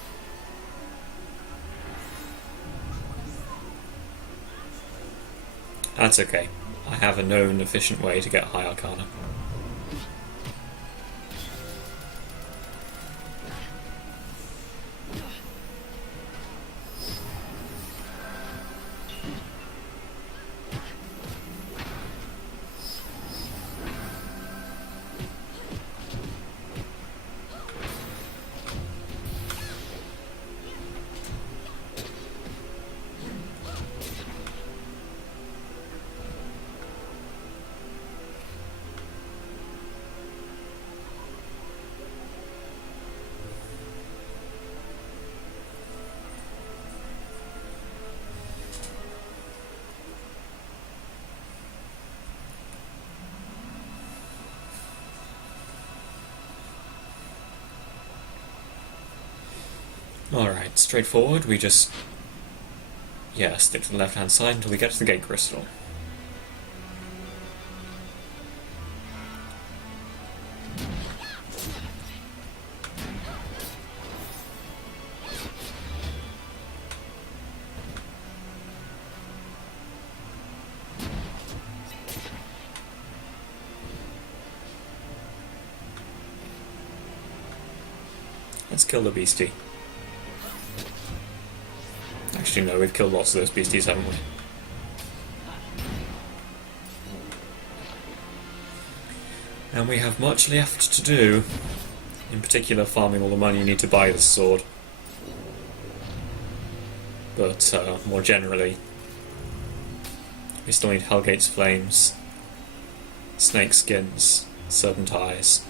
That's okay. I have a known efficient way to get high arcana. Alright, straightforward, we just... yeah, stick to the left-hand side until we get to the gate crystal. Let's kill the beastie. Actually, no, we've killed lots of those beasties, haven't we? And we have much left to do. In particular, farming all the money you need to buy this sword. But more generally, we still need Hellgate's Flames, Snake Skins, Serpent Eyes.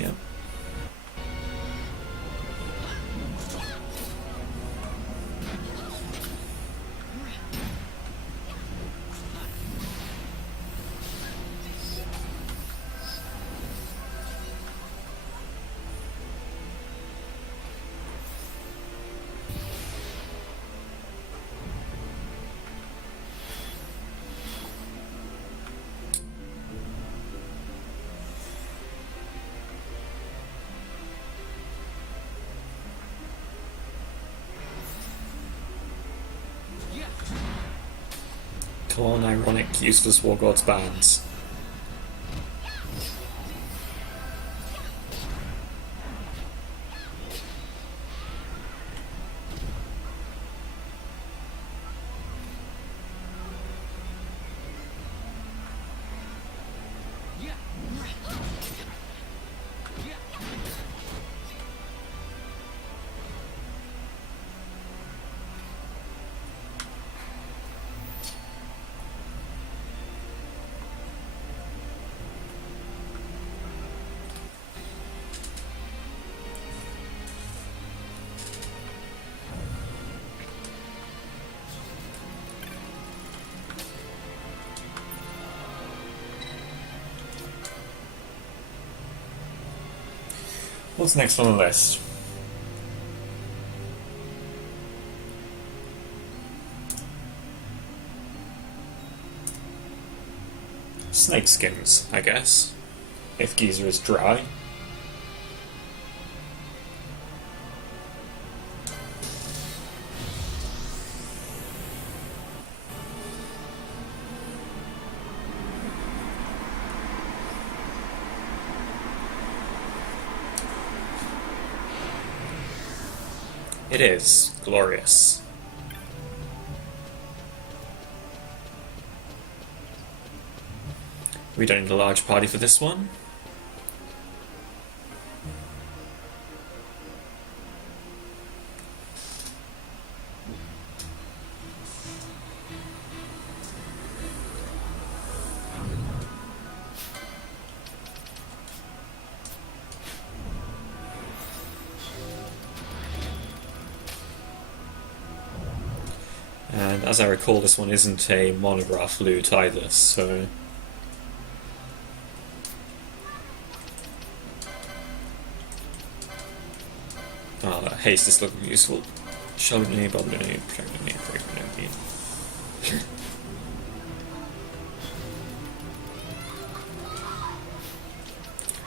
Yep. Come on, ironic, useless War Gods bands. What's next on the list? Snake skins, I guess. If Geezer is dry. It is glorious. We don't need a large party for this one. And as I recall, this one isn't a monograph loot either, so... haste is looking useful. Shelving, bubbling, protecting, breaking.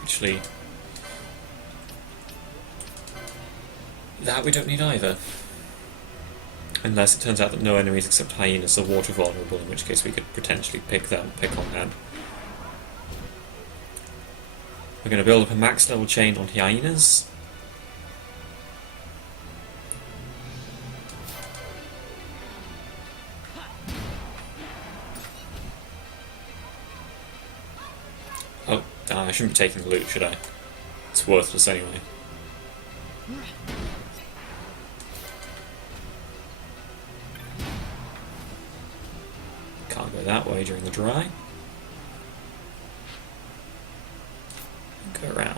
Actually, that we don't need either. Unless it turns out that no enemies except hyenas are water vulnerable, in which case we could potentially pick on them. We're going to build up a max level chain on hyenas. Oh, I shouldn't be taking the loot, should I? It's worthless anyway. Can't go that way during the dry. Go around.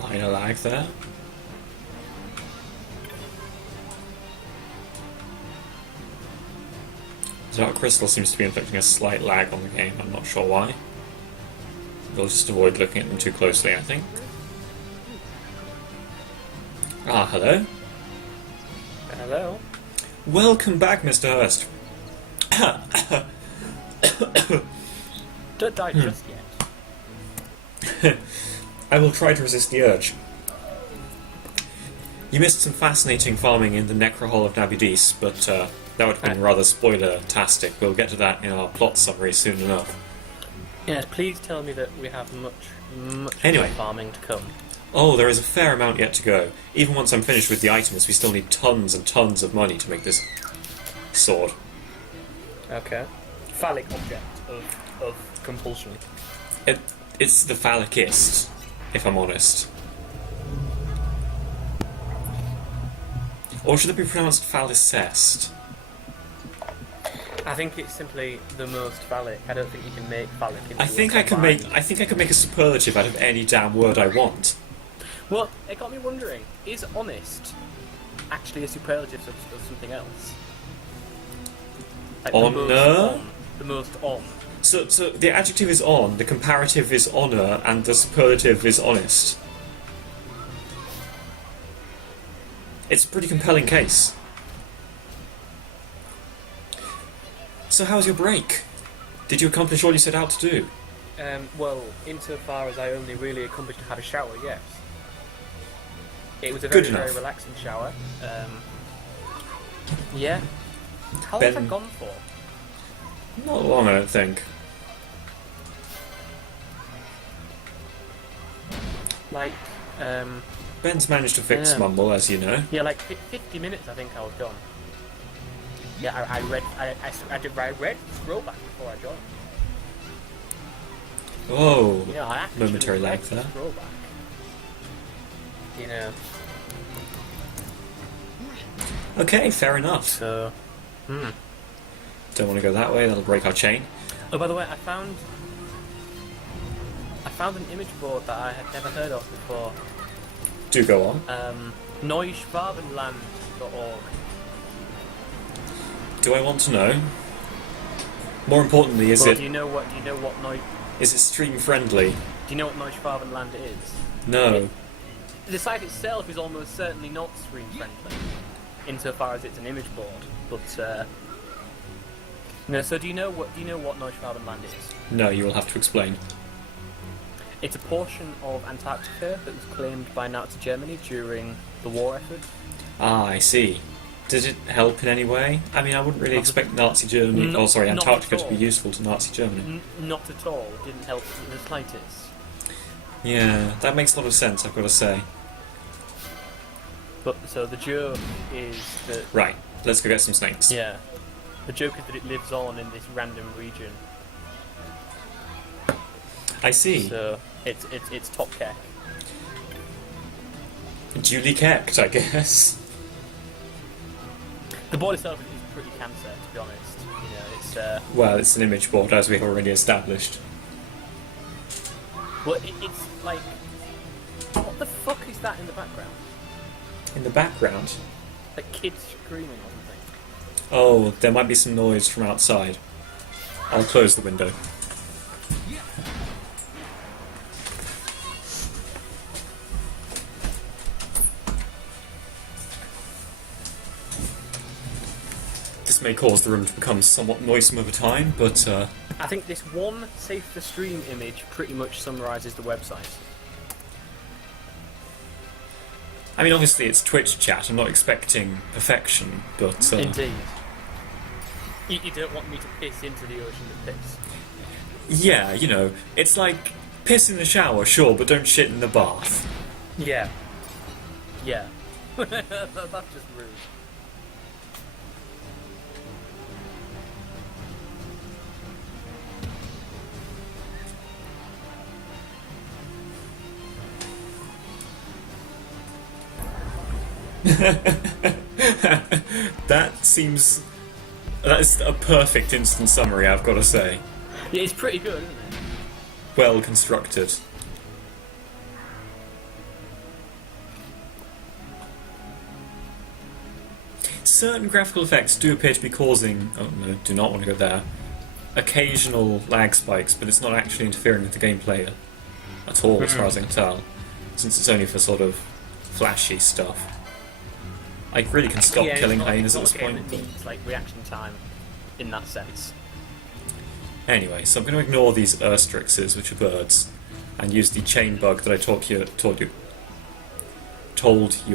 Minor lag there. Dark Crystal seems to be inflicting a slight lag on the game, I'm not sure why. We'll just avoid looking at them too closely, I think. Ah, hello. Hello. Welcome back, Mr. Hurst. Don't die just yet. I will try to resist the urge. You missed some fascinating farming in the Necrohol of Nabudis, but that would have been rather spoiler-tastic. We'll get to that in our plot summary soon enough. Yes, please tell me that we have much Anyway. more farming to come. Oh, there is a fair amount yet to go. Even once I'm finished with the items, we still need tons and tons of money to make this sword. Okay. Phallic object of compulsion. It's the phallicist, if I'm honest. Or should it be pronounced phallicest? I think it's simply the most phallic. I don't think you can make phallic into I think I can make a superlative out of any damn word I want. Well, it got me wondering, is honest actually a superlative of something else? Like Honour? The most on. So the adjective is on, the comparative is honour, and the superlative is honest. It's a pretty compelling case. So how was your break? Did you accomplish all you set out to do? Well, insofar as I only really accomplished to have a shower, yes. It was a Good very, enough. very relaxing shower. Yeah. How long have I Ben- gone for? Not long, I don't think. Like, Ben's managed to fix Yeah. Mumble, as you know. yeah, like 50 minutes I think I was gone. Yeah, I read Scrollback before I joined. Whoa. You know, I actually Momentary lag read there. Scrollback. You know, Okay, fair enough. so... Don't want to go that way, that'll break our chain. Oh, by the way, I found an image board that I had never heard of before. Do go on. Neuschwabenland.org. Do I want to know? More importantly, is Well, it do you know what stream friendly? Do you know what Neuschwabenland is? No. The site itself is almost certainly not stream friendly, insofar as it's an image board. But no. So do you know what Neuschwabenland is? No, you will have to explain. It's a portion of Antarctica that was claimed by Nazi Germany during the war effort. Ah, I see. Did it help in any way? I mean, I wouldn't really expect Nazi Germany, Not Antarctica at to be all. useful to Nazi Germany. Not at all. It didn't help in the slightest. Yeah, that makes a lot of sense, I've got to say. But so the joke is that Right, let's go get some snakes. yeah, the joke is that it lives on in this random region. I see. So it's top keck. Duly kept, I guess. The board itself is pretty cancer, to be honest. You know, it's Well, it's an image board, as we've already established. well, it's like, what the fuck is that in the background? In the background. Like kids screaming or something. Oh, there might be some noise from outside. I'll close the window. This may cause the room to become somewhat noisome over time, but I think this one safe for stream image pretty much summarises the website. I mean, obviously it's Twitch chat. I'm not expecting perfection, but Indeed. You don't want me to piss into the ocean of piss. yeah, you know, it's like piss in the shower, sure, but don't shit in the bath. Yeah. Yeah. That's just rude. That is a perfect instant summary, I've got to say. Yeah, it's pretty good, isn't it? Well constructed. certain graphical effects do appear to be causing... Oh no, do not want to go there. Occasional lag spikes, but it's not actually interfering with the gameplay at all, as far as I can tell, since it's only for sort of flashy stuff. I really can stop killing hyenas at this point. It needs like reaction time in that sense. Anyway, so I'm going to ignore these Urstrixes, which are birds, and use the chain bug that I told you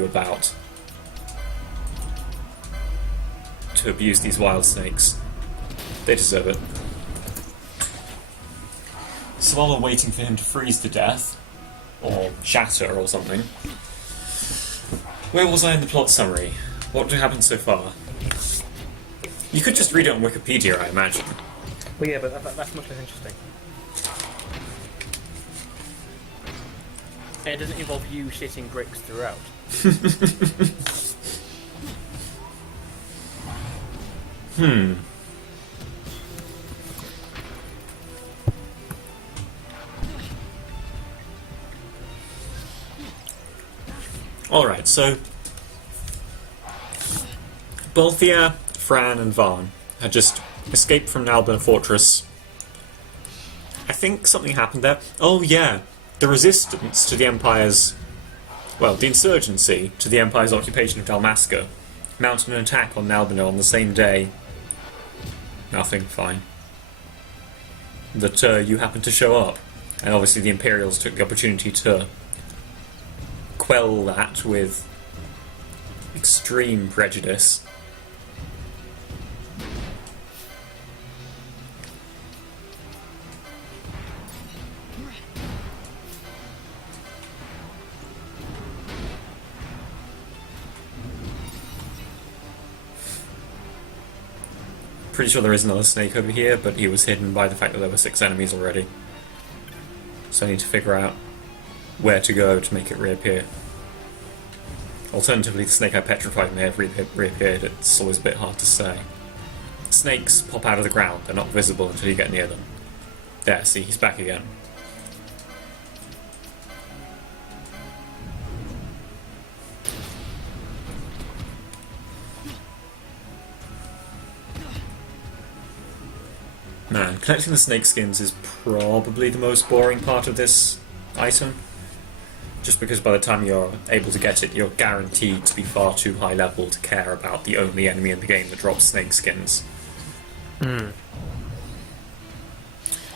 about to abuse these wild snakes. They deserve it. So while I'm waiting for him to freeze to death, or shatter or something, where was I in the plot summary? What happened so far? You could just read it on Wikipedia, I imagine. Well, yeah, but that's much less interesting. And it doesn't involve you shitting bricks throughout. Alright, so Balthier, Fran and Varn had just escaped from Nalbina Fortress. I think something happened there. Oh yeah, the resistance to the Empire's... well, the insurgency to the Empire's occupation of Dalmasca mounted an attack on Nalbina on the same day. Nothing, fine. That you happened to show up. And obviously the Imperials took the opportunity to quell that with extreme prejudice. Pretty sure there is another snake over here, but he was hidden by the fact that there were 6 enemies already. So I need to figure out where to go to make it reappear. Alternatively, the snake I petrified may have reappeared. It's always a bit hard to say. Snakes pop out of the ground. They're not visible until you get near them. There, see, he's back again. Man, collecting the snake skins is probably the most boring part of this item. Just because by the time you're able to get it, you're guaranteed to be far too high level to care about the only enemy in the game that drops snake skins.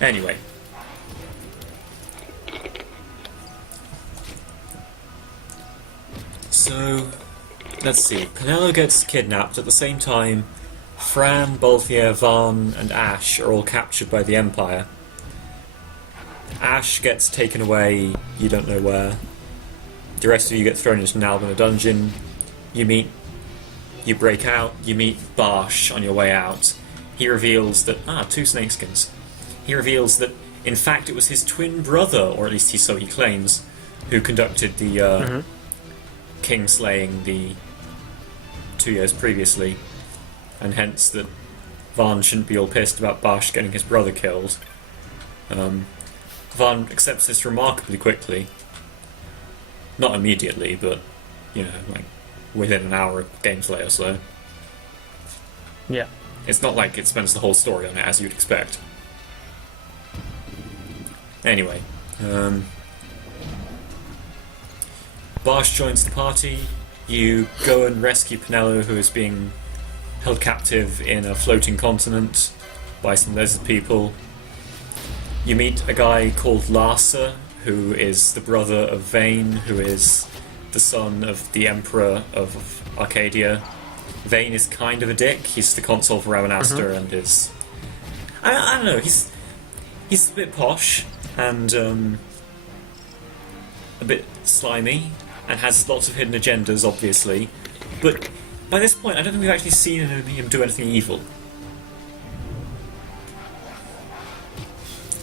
Anyway. So, let's see. Penelo gets kidnapped at the same time. Fran, Balthier, Varn, and Ash are all captured by the Empire. Ash gets taken away, you don't know where. The rest of you get thrown into Nalbina dungeon. You break out, you meet Barsh on your way out. He reveals that... 2 snakeskins. He reveals that, in fact, it was his twin brother, or at least so he claims, who conducted the king slaying the 2 years previously. And hence that Varn shouldn't be all pissed about Barsh getting his brother killed. Varn accepts this remarkably quickly. Not immediately, but, you know, like, within an hour of gameplay or so. Yeah. It's not like it spends the whole story on it, as you'd expect. Anyway, Barsh joins the party. You go and rescue Penelo, who is being held captive in a floating continent by some lizard people. You meet a guy called Larsa, who is the brother of Vayne, who is the son of the Emperor of Arcadia. Vayne is kind of a dick. He's the consul for Ravenastor and is... I don't know, he's a bit posh and a bit slimy and has lots of hidden agendas, obviously. But by this point, I don't think we've actually seen him do anything evil.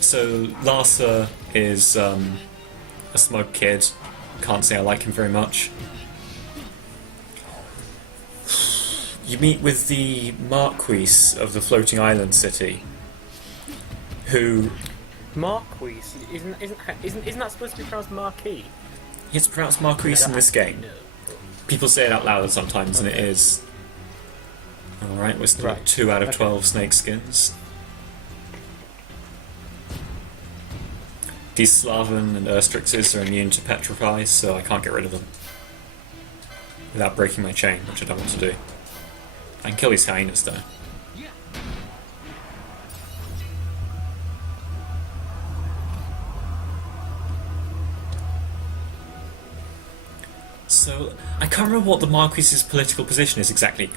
So Larsa is a smug kid. Can't say I like him very much. You meet with the Marquis of the floating island city, who... Marquis? Isn't that supposed to be pronounced Marquis? It's pronounced Marquis in this game. People say it out loud sometimes, and it is. Alright, we're still at 2 out of 12 snake skins. These Slaven and Urstrixes are immune to petrify, so I can't get rid of them without breaking my chain, which I don't want to do. I can kill these hyenas though. So, I can't remember what the Marquis's political position is exactly.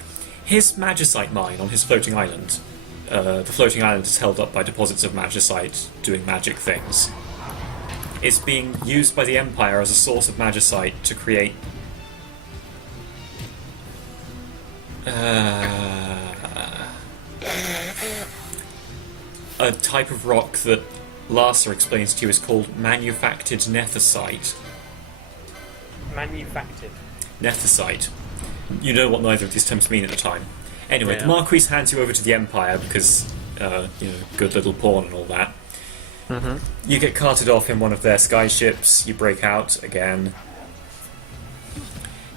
His magicite mine on his floating island, the floating island is held up by deposits of magicite doing magic things. It's being used by the Empire as a source of magicite to create a type of rock that Larsa explains to you is called manufactured nethicite. Manufactured. Nethicite. You know what neither of these terms mean at the time. Anyway, Yeah. the Marquis hands you over to the Empire because, good little pawn and all that. Mm-hmm. You get carted off in one of their skyships, you break out again.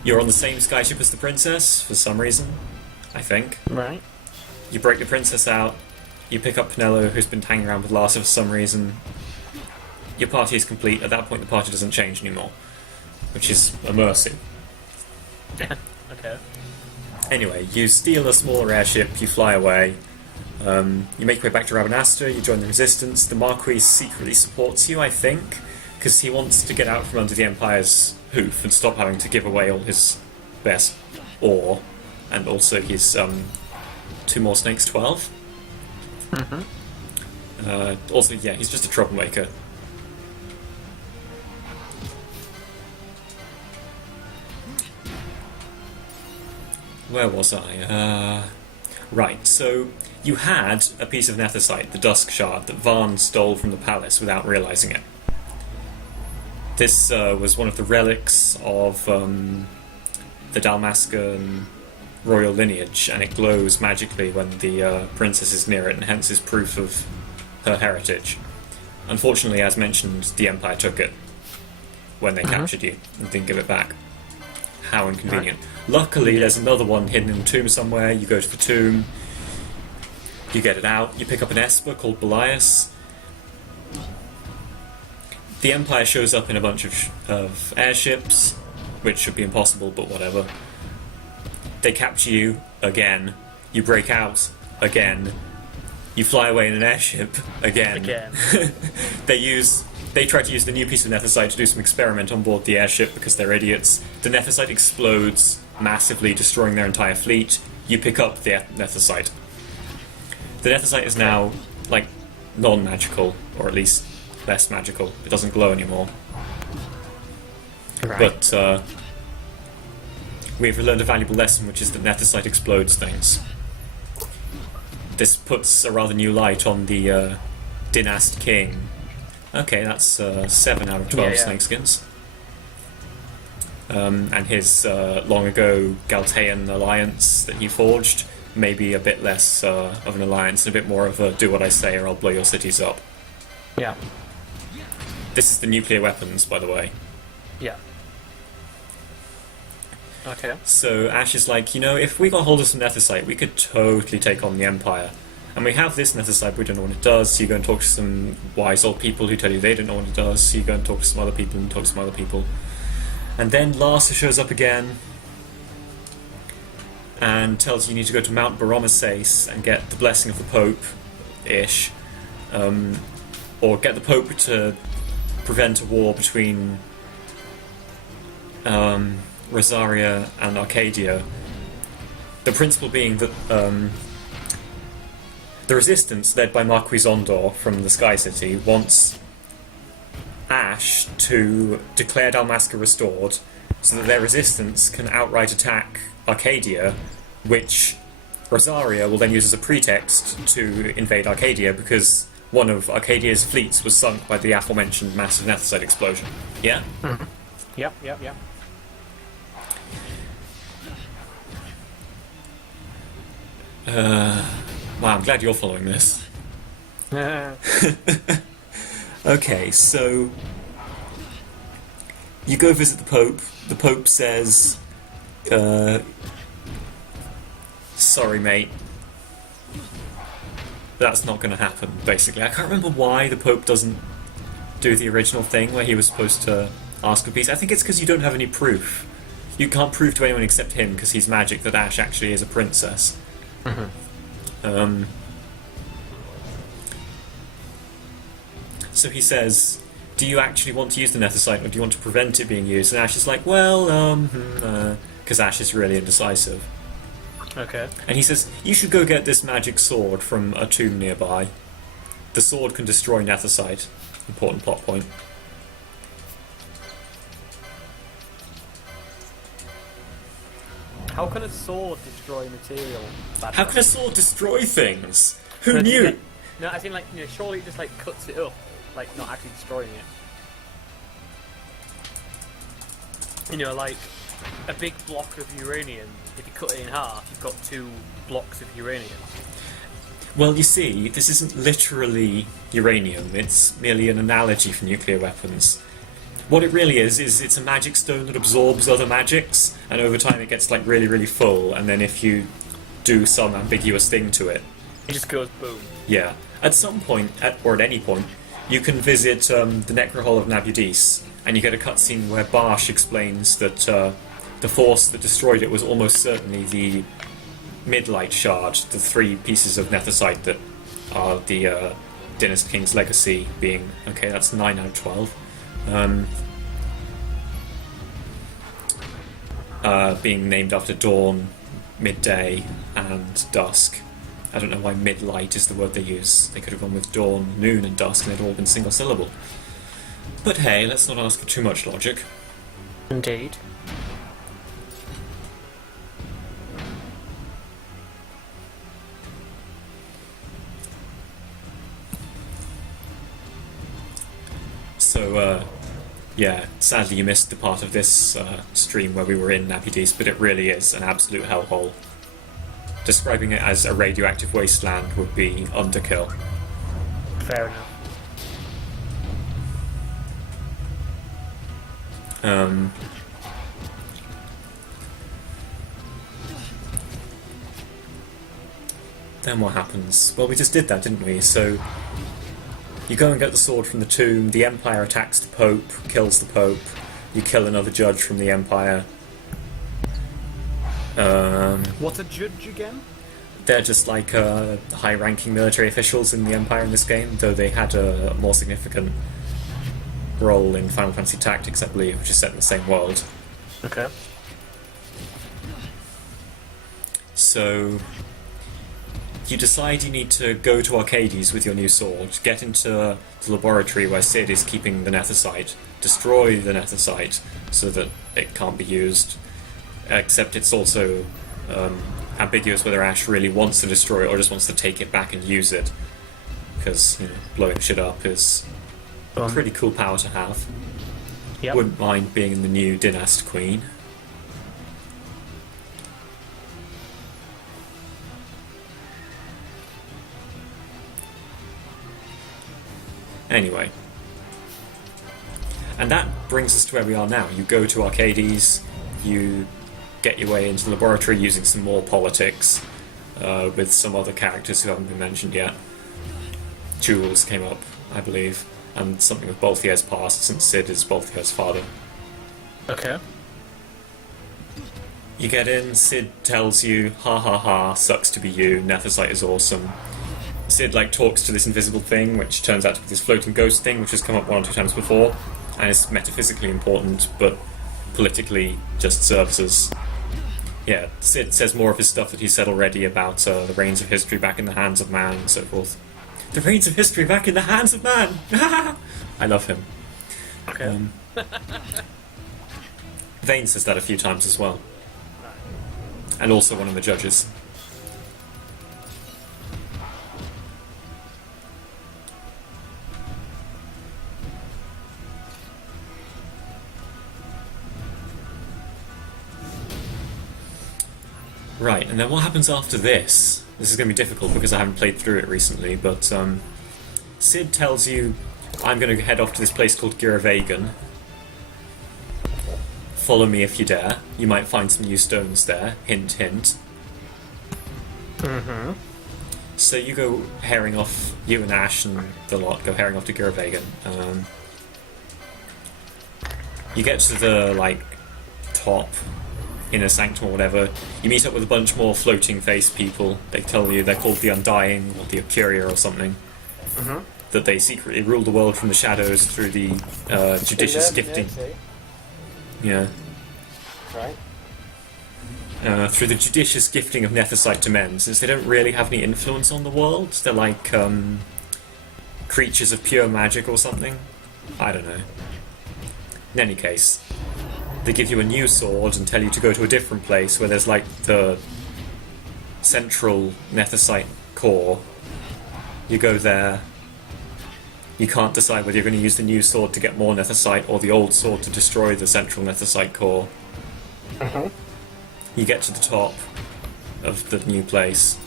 You're on the same skyship as the princess, for some reason, I think. Right. You break the princess out, you pick up Pinello, who's been hanging around with Larsa for some reason. Your party is complete. At that point, the party doesn't change anymore, which is a mercy. Okay. Anyway, you steal a smaller airship, you fly away. You make your way back to Rabanastre, you join the Resistance. The Marquis secretly supports you, I think, because he wants to get out from under the Empire's hoof and stop having to give away all his best ore, and also his 2 more snakes, 12. Also, yeah, he's just a troublemaker. Where was I? Right, so you had a piece of nethicite, the Dusk Shard, that Varn stole from the palace without realising it. This was one of the relics of the Dalmascan royal lineage, and it glows magically when the princess is near it, and hence is proof of her heritage. Unfortunately, as mentioned, the Empire took it when they captured you and didn't give it back. How inconvenient. Luckily, there's another one hidden in the tomb somewhere. You go to the tomb, you get it out, you pick up an Esper called Belias. The Empire shows up in a bunch of airships, which should be impossible, but whatever. They capture you again. You break out again. You fly away in an airship again. They try to use the new piece of nethicite to do some experiment on board the airship because they're idiots. The nethicite explodes massively, destroying their entire fleet. You pick up the nethicite. The nethicite is now, like, non-magical, or at least less magical. It doesn't glow anymore. Right. But we've learned a valuable lesson, which is that nethicite explodes things. This puts a rather new light on the Dynast King. Okay, that's 7 out of 12 snakeskins. And his long ago Galtean alliance that he forged, maybe a bit less of an alliance and a bit more of a do what I say or I'll blow your cities up. Yeah. This is the nuclear weapons, by the way. Yeah. Okay. So Ash is like, if we got hold of some nethicite, we could totally take on the Empire. And we have this nethicite, but we don't know what it does, so you go and talk to some wise old people who tell you they don't know what it does, so you go and talk to some other people and talk to some other people. And then Larsa shows up again and tells you need to go to Mount Baromeses and get the blessing of the Pope-ish, or get the Pope to prevent a war between Rosaria and Arcadia. The principle being that the Resistance, led by Marquis Ondor from the Sky City, wants Ash to declare Dalmasca restored so that their resistance can outright attack Arcadia, which Rosaria will then use as a pretext to invade Arcadia because one of Arcadia's fleets was sunk by the aforementioned massive nethicite explosion. Yeah? Mm-hmm. Yep. Wow, I'm glad you're following this. Okay, so you go visit the Pope. The Pope says sorry, mate. That's not going to happen, basically. I can't remember why the Pope doesn't do the original thing where he was supposed to ask for peace. I think it's because you don't have any proof. You can't prove to anyone except him, because he's magic, that Ash actually is a princess. So he says, do you actually want to use the Nethicite, or do you want to prevent it being used? And Ash is like, well, because Ash is really indecisive. Okay. And he says, you should go get this magic sword from a tomb nearby. The sword can destroy Nethicite. Important plot point. How can a sword destroy material? How can a sword destroy things? Who knew? No, I think like surely it just like cuts it up, like not actually destroying it. Like a big block of uranium. If you cut it in half, you've got 2 blocks of uranium. Well, you see, this isn't literally uranium. It's merely an analogy for nuclear weapons. What it really is it's a magic stone that absorbs other magics, and over time it gets like really, really full, and then if you do some ambiguous thing to it... It just goes boom. Yeah. At some point, or at any point, you can visit the Necrohol of Nabudis, and you get a cutscene where Barsh explains that the force that destroyed it was almost certainly the Midlight Shard, the 3 pieces of Nethicite that are the Dynast King's legacy, being... Okay, that's 9 out of 12. Being named after dawn, midday, and dusk. I don't know why midlight is the word they use. They could have gone with dawn, noon, and dusk, and they'd all been single syllable. But hey, let's not ask for too much logic. Indeed. So, yeah, sadly you missed the part of this stream where we were in Nabudis, but it really is an absolute hellhole. Describing it as a radioactive wasteland would be underkill. Fair enough. Then what happens? Well, we just did that, didn't we? So you go and get the sword from the tomb, the Empire attacks the Pope, kills the Pope, you kill another judge from the Empire. What's a judge again? They're just like high-ranking military officials in the Empire in this game, though they had a more significant role in Final Fantasy Tactics, I believe, which is set in the same world. Okay. So you decide you need to go to Arcades with your new sword, get into the laboratory where Cid is keeping the Nethicite, destroy the Nethicite so that it can't be used, except it's also ambiguous whether Ash really wants to destroy it or just wants to take it back and use it, because blowing shit up is a pretty cool power to have. Yep. Wouldn't mind being in the new Dynast Queen. Anyway. And that brings us to where we are now. You go to Arcades, you get your way into the laboratory using some more politics, with some other characters who haven't been mentioned yet. Jules came up, I believe, and something with Balthier's past, since Cid is Balthier's father. Okay. You get in, Cid tells you, ha ha ha, sucks to be you, Nethicite is awesome. Cid talks to this invisible thing, which turns out to be this floating ghost thing, which has come up 1 or 2 times before, and is metaphysically important, but politically just serves as... Yeah, Cid says more of his stuff that he said already about the reins of history back in the hands of man, and so forth. The reins of history back in the hands of man! I love him. Okay. Vane says that a few times as well. And also one of the judges. Right, and then what happens after this? This is going to be difficult because I haven't played through it recently, but Cid tells you, I'm going to head off to this place called Giravegan. Follow me if you dare. You might find some new stones there. Hint, hint. Mm-hmm. So you go herring off, you and Ash and the lot go herring off to Gurvagan. You get to the, like, top inner sanctum or whatever. You meet up with a bunch more floating face people. They tell you they're called the Undying or the Ocuria or something. Mm-hmm. That they secretly rule the world from the shadows through the judicious gifting. Yeah. Right. Through the judicious gifting of Nethicite to men, since they don't really have any influence on the world. They're like creatures of pure magic or something. I don't know. In any case, they give you a new sword and tell you to go to a different place where there's like the central Nethicite core. You go there. You can't decide whether you're going to use the new sword to get more Nethicite or the old sword to destroy the central Nethicite core. Mm-hmm. You get to the top of the new place.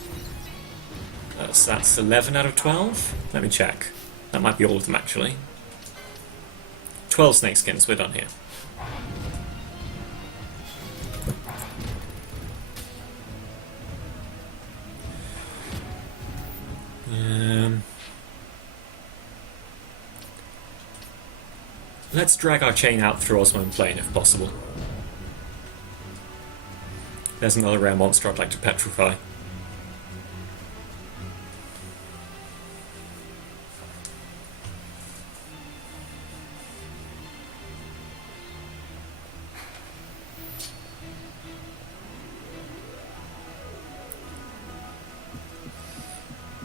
So that's 11 out of 12? Let me check. That might be all of them, actually. 12 snakeskins, we're done here. Let's drag our chain out through Osmond Plain, if possible. There's another rare monster I'd like to petrify.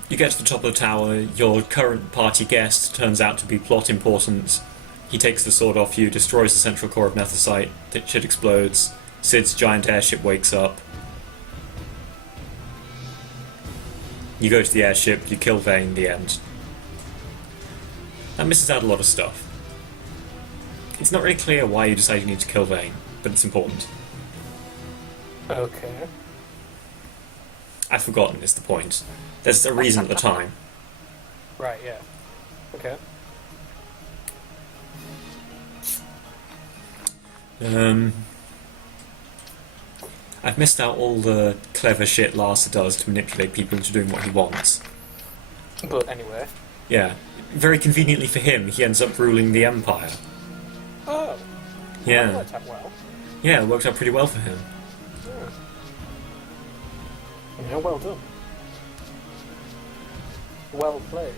You get to the top of the tower, your current party guest turns out to be plot important. He takes the sword off you, destroys the central core of Nethicite, that shit explodes. Sid's giant airship wakes up. You go to the airship, you kill Vayne, the end. That misses out a lot of stuff. It's not really clear why you decide you need to kill Vayne, but it's important. Okay. I've forgotten, is the point. There's a reason at the time. Right, yeah. Okay. I've missed out all the clever shit Larsa does to manipulate people into doing what he wants. But anyway. Yeah. Very conveniently for him, he ends up ruling the Empire. Oh. Yeah. That worked out well. Yeah, it worked out pretty well for him. Yeah, well done. Well played.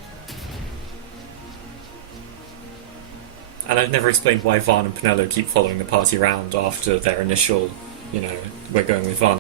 And I've never explained why Varn and Pinello keep following the party around after their initial, we're going with Varn